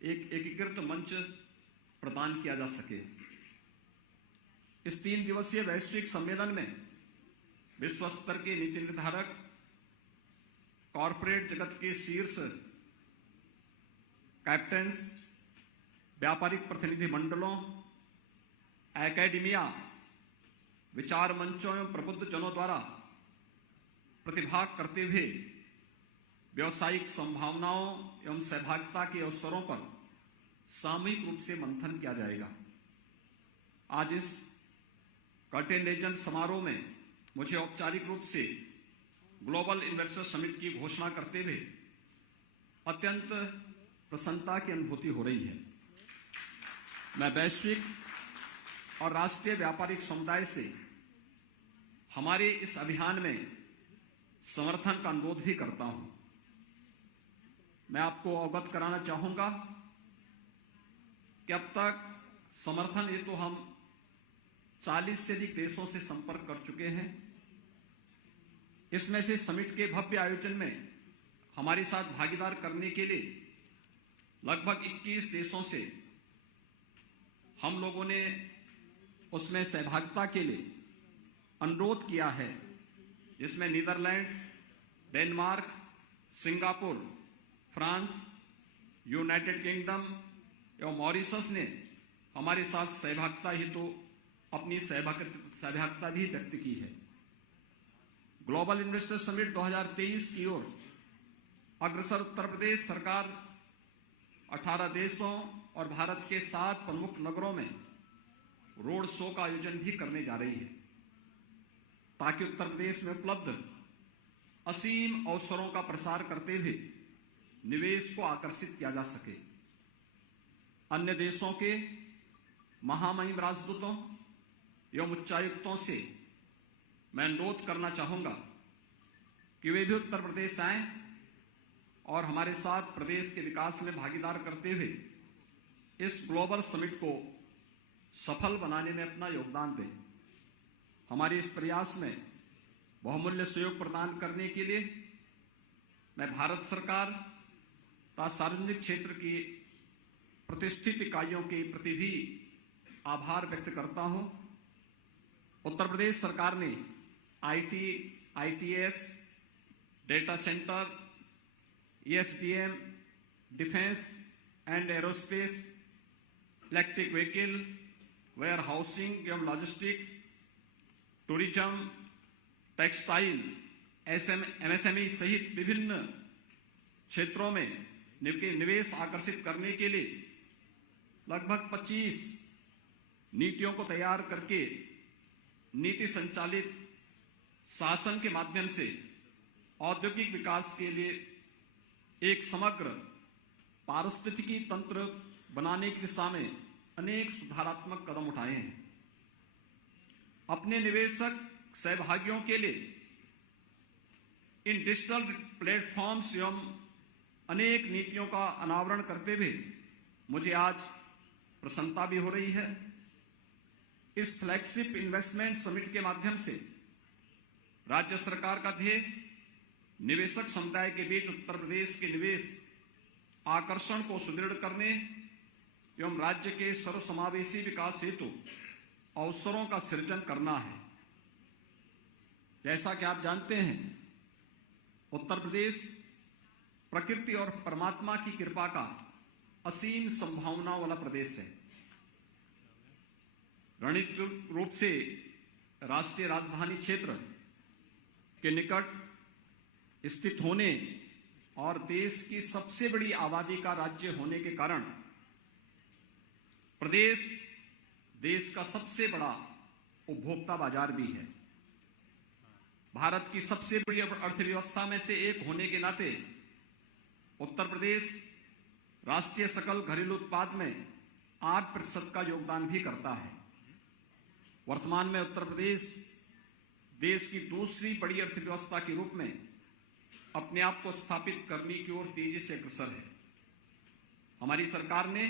एक एकीकृत मंच प्रदान किया जा सके। इस 3 दिवसीय वैश्विक सम्मेलन में विश्व स्तर के नीति निर्धारक, कॉरपोरेट जगत के शीर्ष कैप्टन्स, व्यापारिक प्रतिनिधि मंडलों, एकेडमिया, विचार मंचों एवं प्रबुद्ध जनों द्वारा प्रतिभाग करते हुए व्यावसायिक संभावनाओं एवं सहभागिता के अवसरों पर सामूहिक रूप से मंथन किया जाएगा। आज इस कर्टेन रेजन समारोह में मुझे औपचारिक रूप से ग्लोबल इन्वेस्टर समिट की घोषणा करते हुए अत्यंत प्रसन्नता की अनुभूति हो रही है। मैं वैश्विक और राष्ट्रीय व्यापारिक समुदाय से हमारे इस अभियान में समर्थन का अनुरोध भी करता हूं। मैं आपको अवगत कराना चाहूंगा कि अब तक समर्थन ये तो हम 40 से अधिक देशों से संपर्क कर चुके हैं। इसमें से समिट के भव्य आयोजन में हमारे साथ भागीदार करने के लिए लगभग 21 देशों से हम लोगों ने उसमें सहभागिता के लिए अनुरोध किया है, जिसमें Netherlands, Denmark, Singapore, France, United kingdom एवं मॉरिशस ने हमारे साथ सहभागिता हेतु अपनी सहभागिता भी व्यक्त की है। ग्लोबल इन्वेस्टर समिट 2023 की ओर अग्रसर उत्तर प्रदेश सरकार 18 देशों और भारत के 7 प्रमुख नगरों में रोड शो का आयोजन भी करने जा रही है, ताकि उत्तर प्रदेश में उपलब्ध असीम अवसरों का प्रसार करते हुए निवेश को आकर्षित किया जा सके। अन्य देशों के महामहिम राजदूतों एवं उच्चायुक्तों से मैं अनुरोध करना चाहूंगा कि वे भी उत्तर प्रदेश आएं और हमारे साथ प्रदेश के विकास में भागीदार करते हुए इस ग्लोबल समिट को सफल बनाने में अपना योगदान दें। हमारे इस प्रयास में बहुमूल्य सहयोग प्रदान करने के लिए मैं भारत सरकार तथा सार्वजनिक क्षेत्र की प्रतिष्ठित इकाइयों के प्रति भी आभार व्यक्त करता हूं। उत्तर प्रदेश सरकार ने IT, ITS, data centre, ESDM, defence and aerospace, electric vehicle, warehousing एवं लॉजिस्टिक्स, टूरिज्म, टेक्सटाइल, MSME सहित विभिन्न क्षेत्रों में निवेश आकर्षित करने के लिए लगभग 25 नीतियों को तैयार करके नीति संचालित शासन के माध्यम से औद्योगिक विकास के लिए एक समग्र पारिस्थितिकी तंत्र बनाने की दिशा में अनेक सुधारात्मक कदम उठाए हैं। अपने निवेशक सहभागियों के लिए इन डिजिटल प्लेटफॉर्म्स एवं अनेक नीतियों का अनावरण करते हुए मुझे आज प्रसन्नता भी हो रही है। इस फ्लैगशिप इन्वेस्टमेंट समिट के माध्यम से राज्य सरकार का ध्येय निवेशक समुदाय के बीच उत्तर प्रदेश के निवेश आकर्षण को सुदृढ़ करने एवं राज्य के सर्वसमावेशी विकास हेतु अवसरों का सृजन करना है। जैसा कि आप जानते हैं, उत्तर प्रदेश प्रकृति और परमात्मा की कृपा का असीम संभावनाओं वाला प्रदेश है। रणनीतिक रूप से राष्ट्रीय राजधानी क्षेत्र के निकट स्थित होने और देश की सबसे बड़ी आबादी का राज्य होने के कारण प्रदेश देश का सबसे बड़ा उपभोक्ता बाजार भी है। भारत की सबसे बड़ी अर्थव्यवस्था में से एक होने के नाते उत्तर प्रदेश राष्ट्रीय सकल घरेलू उत्पाद में 8% का योगदान भी करता है। वर्तमान में उत्तर प्रदेश देश की दूसरी बड़ी अर्थव्यवस्था के रूप में अपने आप को स्थापित करने की ओर तेजी से अग्रसर है। हमारी सरकार ने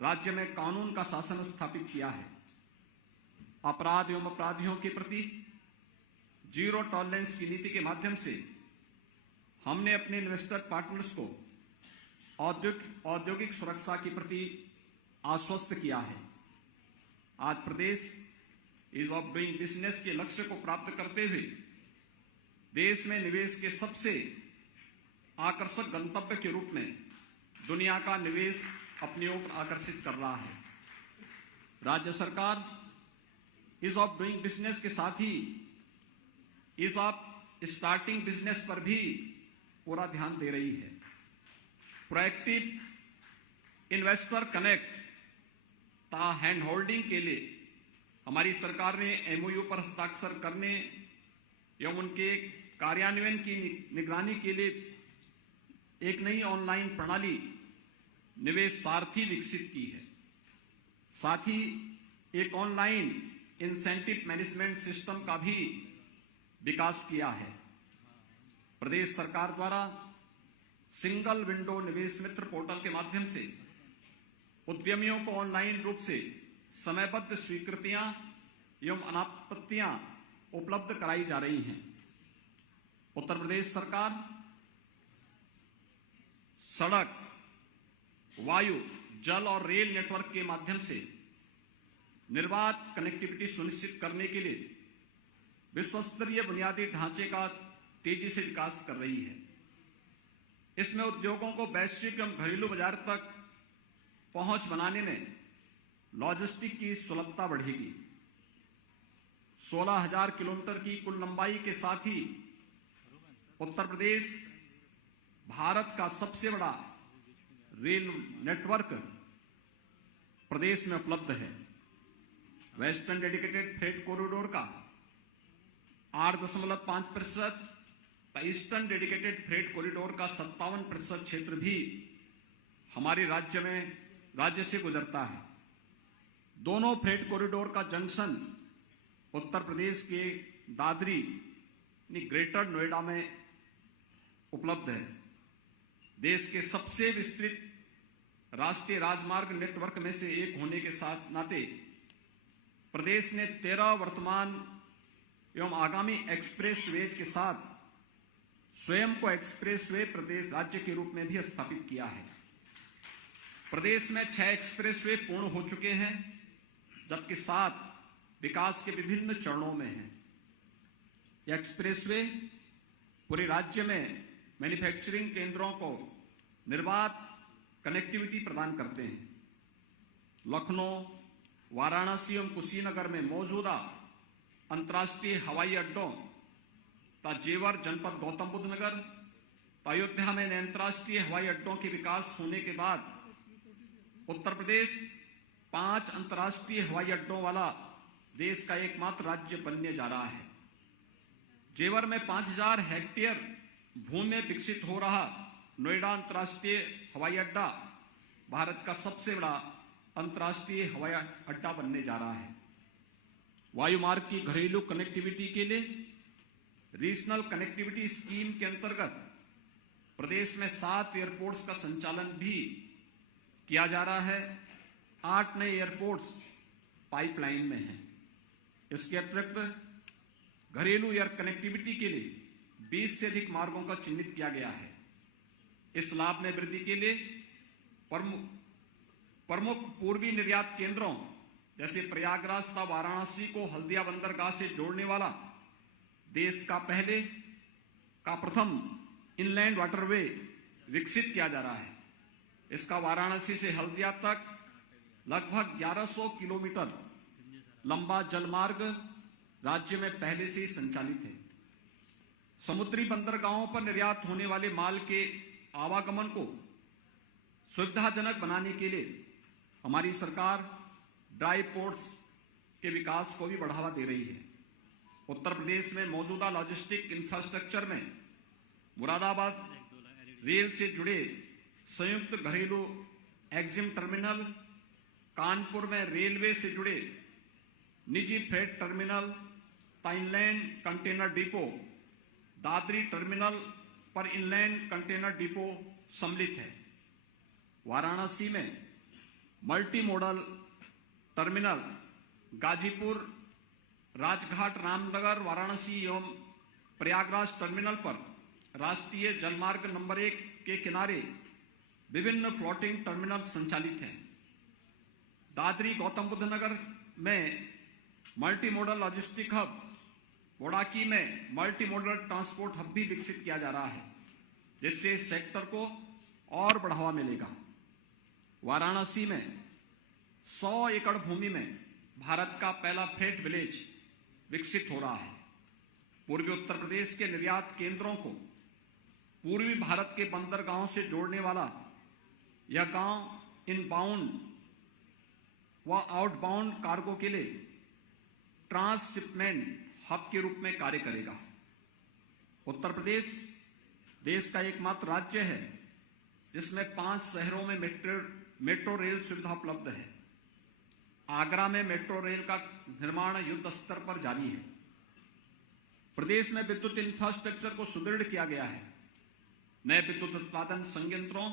राज्य में कानून का शासन स्थापित किया है। अपराध एवं अपराधियों के प्रति जीरो टॉलरेंस की नीति के माध्यम से हमने अपने इन्वेस्टर पार्टनर्स को औद्योगिक सुरक्षा के प्रति आश्वस्त किया है। आज प्रदेश ईज ऑफ डूइंग बिजनेस के लक्ष्य को प्राप्त करते हुए देश में निवेश के सबसे आकर्षक गंतव्य के रूप में दुनिया का निवेश अपनी ओर आकर्षित कर रहा है। राज्य सरकार ईज ऑफ डूइंग बिजनेस के साथ ही ईज ऑफ स्टार्टिंग बिजनेस पर भी पूरा ध्यान दे रही है। प्रोएक्टिव इन्वेस्टर कनेक्ट ता हैंड होल्डिंग के लिए हमारी सरकार ने एमओयू पर हस्ताक्षर करने एवं उनके कार्यान्वयन की निगरानी के लिए एक नई ऑनलाइन प्रणाली निवेश सारथी विकसित की है। साथ ही एक ऑनलाइन इंसेंटिव मैनेजमेंट सिस्टम का भी विकास किया है। प्रदेश सरकार द्वारा सिंगल विंडो निवेश मित्र पोर्टल के माध्यम से उद्यमियों को ऑनलाइन रूप से समयबद्ध स्वीकृतियां एवं अनापत्तियां उपलब्ध कराई जा रही हैं। उत्तर प्रदेश सरकार सड़क, वायु, जल और रेल नेटवर्क के माध्यम से निर्बाध कनेक्टिविटी सुनिश्चित करने के लिए विश्वस्तरीय बुनियादी ढांचे का तेजी से विकास कर रही है। इसमें उद्योगों को वैश्विक एवं घरेलू बाजार तक पहुंच बनाने में लॉजिस्टिक की सुलभता बढ़ेगी। 16,000 किलोमीटर की कुल लंबाई के साथ ही उत्तर प्रदेश भारत का सबसे बड़ा रेल नेटवर्क प्रदेश में उपलब्ध है। वेस्टर्न डेडिकेटेड फ्रेट कॉरिडोर का 8.5%, ईस्टर्न डेडिकेटेड फ्रेट कॉरिडोर का 57% क्षेत्र भी हमारे राज्य से गुजरता है। दोनों फ्रेट कॉरिडोर का जंक्शन उत्तर प्रदेश के दादरी ग्रेटर नोएडा में उपलब्ध है। देश के सबसे विस्तृत राष्ट्रीय राजमार्ग नेटवर्क में से एक होने के साथ नाते प्रदेश ने 13 वर्तमान एवं आगामी एक्सप्रेसवेज के साथ स्वयं को एक्सप्रेसवे प्रदेश राज्य के रूप में भी स्थापित किया है। प्रदेश में 6 एक्सप्रेसवे पूर्ण हो चुके हैं, जबकि 7 विकास के विभिन्न चरणों में हैं। यह एक्सप्रेसवे पूरे राज्य में मैन्युफैक्चरिंग केंद्रों को निर्बाध कनेक्टिविटी प्रदान करते हैं। लखनऊ, वाराणसी एवं कुशीनगर में मौजूदा अंतर्राष्ट्रीय हवाई अड्डों तथा जेवर जनपद गौतम बुद्ध नगर, अयोध्या में अंतर्राष्ट्रीय हवाई अड्डों के विकास होने के बाद उत्तर प्रदेश 5 अंतर्राष्ट्रीय हवाई अड्डों वाला देश का एकमात्र राज्य बनने जा रहा है। जेवर में 5,000 हेक्टेयर भूमि में विकसित हो रहा नोएडा अंतर्राष्ट्रीय हवाई अड्डा भारत का सबसे बड़ा अंतर्राष्ट्रीय हवाई अड्डा बनने जा रहा है। वायुमार्ग की घरेलू कनेक्टिविटी के लिए रीजनल कनेक्टिविटी स्कीम के अंतर्गत प्रदेश में 7 एयरपोर्ट्स का संचालन भी किया जा रहा है। 8 नए एयरपोर्ट्स पाइपलाइन में हैं। इसके अतिरिक्त घरेलू एयर कनेक्टिविटी के लिए 20 से अधिक मार्गों का चिन्हित किया गया है। इस लाभ में वृद्धि के लिए प्रमुख पूर्वी निर्यात केंद्रों जैसे प्रयागराज तथा वाराणसी को हल्दिया बंदरगाह से जोड़ने वाला देश का प्रथम इनलैंड वाटरवे विकसित किया जा रहा है। इसका वाराणसी से हल्दिया तक लगभग 1100 किलोमीटर लंबा जलमार्ग राज्य में पहले से ही संचालित है। समुद्री बंदरगाहों पर निर्यात होने वाले माल के आवागमन को सुविधाजनक बनाने के लिए हमारी सरकार ड्राई पोर्ट्स के विकास को भी बढ़ावा दे रही है। उत्तर प्रदेश में मौजूदा लॉजिस्टिक इंफ्रास्ट्रक्चर में मुरादाबाद रेल से जुड़े संयुक्त घरेलू एक्जिम टर्मिनल, कानपुर में रेलवे से जुड़े निजी freight terminal, inland container depot, Dadri terminal पर इनलैंड कंटेनर डिपो सम्मिलित है। वाराणसी में multi modal terminal Ghazipur, Rajghat, Ramnagar, Varanasi एवं प्रयागराज टर्मिनल पर राष्ट्रीय जलमार्ग नंबर 1 के किनारे विभिन्न फ्लोटिंग टर्मिनल संचालित हैं। दादरी गौतम बुद्ध नगर में multi modal logistic hub, Bodaki में मल्टी मॉडल ट्रांसपोर्ट हब भी विकसित किया जा रहा है, जिससे इस सेक्टर को और बढ़ावा मिलेगा। वाराणसी में 100 एकड़ भूमि में भारत का पहला फ्रेट विलेज विकसित हो रहा है। पूर्वी उत्तर प्रदेश के निर्यात केंद्रों को पूर्वी भारत के बंदरगाहों से जोड़ने वाला यह गांव इनबाउंड व आउटबाउंड कार्गो के लिए ट्रांसशिपमेंट हब के रूप में कार्य करेगा। उत्तर प्रदेश देश का एकमात्र राज्य है जिसमें 5 शहरों में मेट्रो रेल सुविधा उपलब्ध है। आगरा में मेट्रो रेल का निर्माण युद्ध स्तर पर जारी है। प्रदेश में विद्युत इंफ्रास्ट्रक्चर को सुदृढ़ किया गया है। नए विद्युत उत्पादन संयंत्रों,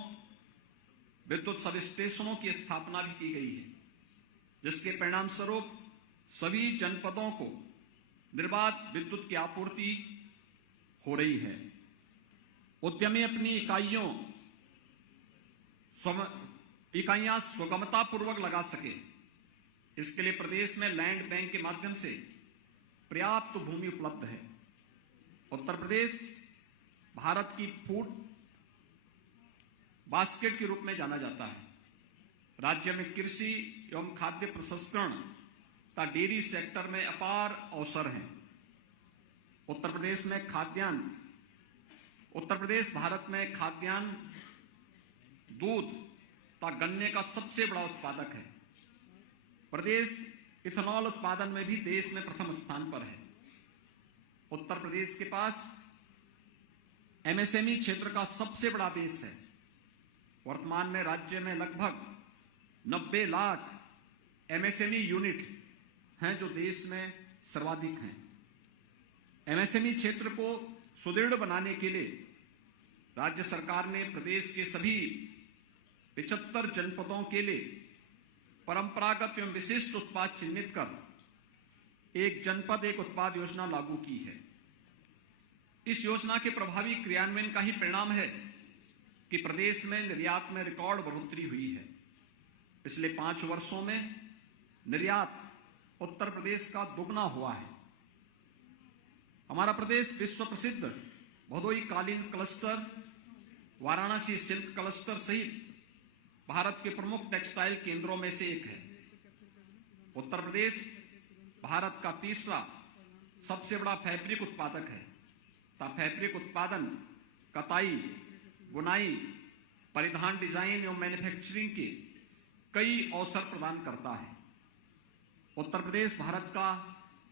विद्युत सब स्टेशनों की स्थापना भी की गई है, जिसके परिणाम स्वरूप सभी जनपदों को निर्बाध विद्युत की आपूर्ति हो रही है। उद्यमी अपनी इकाइयां सुगमता पूर्वक लगा सके, इसके लिए प्रदेश में लैंड बैंक के माध्यम से पर्याप्त भूमि उपलब्ध है। उत्तर प्रदेश भारत की फूड बास्केट के रूप में जाना जाता है। राज्य में कृषि एवं खाद्य प्रसंस्करण तथा डेयरी सेक्टर में अपार अवसर हैं। उत्तर प्रदेश भारत में खाद्यान्न, दूध तथा गन्ने का सबसे बड़ा उत्पादक है। प्रदेश इथेनॉल उत्पादन में भी देश में प्रथम स्थान पर है। उत्तर प्रदेश के पास एमएसएमई क्षेत्र का सबसे बड़ा बेस है। वर्तमान में राज्य में लगभग 90 लाख एमएसएमई यूनिट हैं, जो देश में सर्वाधिक हैं। एमएसएमई क्षेत्र को सुदृढ़ बनाने के लिए राज्य सरकार ने प्रदेश के सभी 75 जनपदों के लिए परंपरागत एवं विशिष्ट उत्पाद चिन्हित कर एक जनपद एक उत्पाद योजना लागू की है। इस योजना के प्रभावी क्रियान्वयन का ही परिणाम है कि प्रदेश में निर्यात में रिकॉर्ड बढ़ोतरी हुई है। पिछले 5 वर्षों में निर्यात उत्तर प्रदेश का दुगना हुआ है। हमारा प्रदेश विश्व प्रसिद्ध भदोई कालीन क्लस्टर, वाराणसी सिल्क क्लस्टर सहित भारत के प्रमुख टेक्सटाइल केंद्रों में से एक है। उत्तर प्रदेश भारत का तीसरा सबसे बड़ा फैब्रिक उत्पादक है तथा फैब्रिक उत्पादन, कताई, बुनाई, परिधान डिजाइन एवं मैन्युफैक्चरिंग के कई अवसर प्रदान करता है। उत्तर प्रदेश भारत का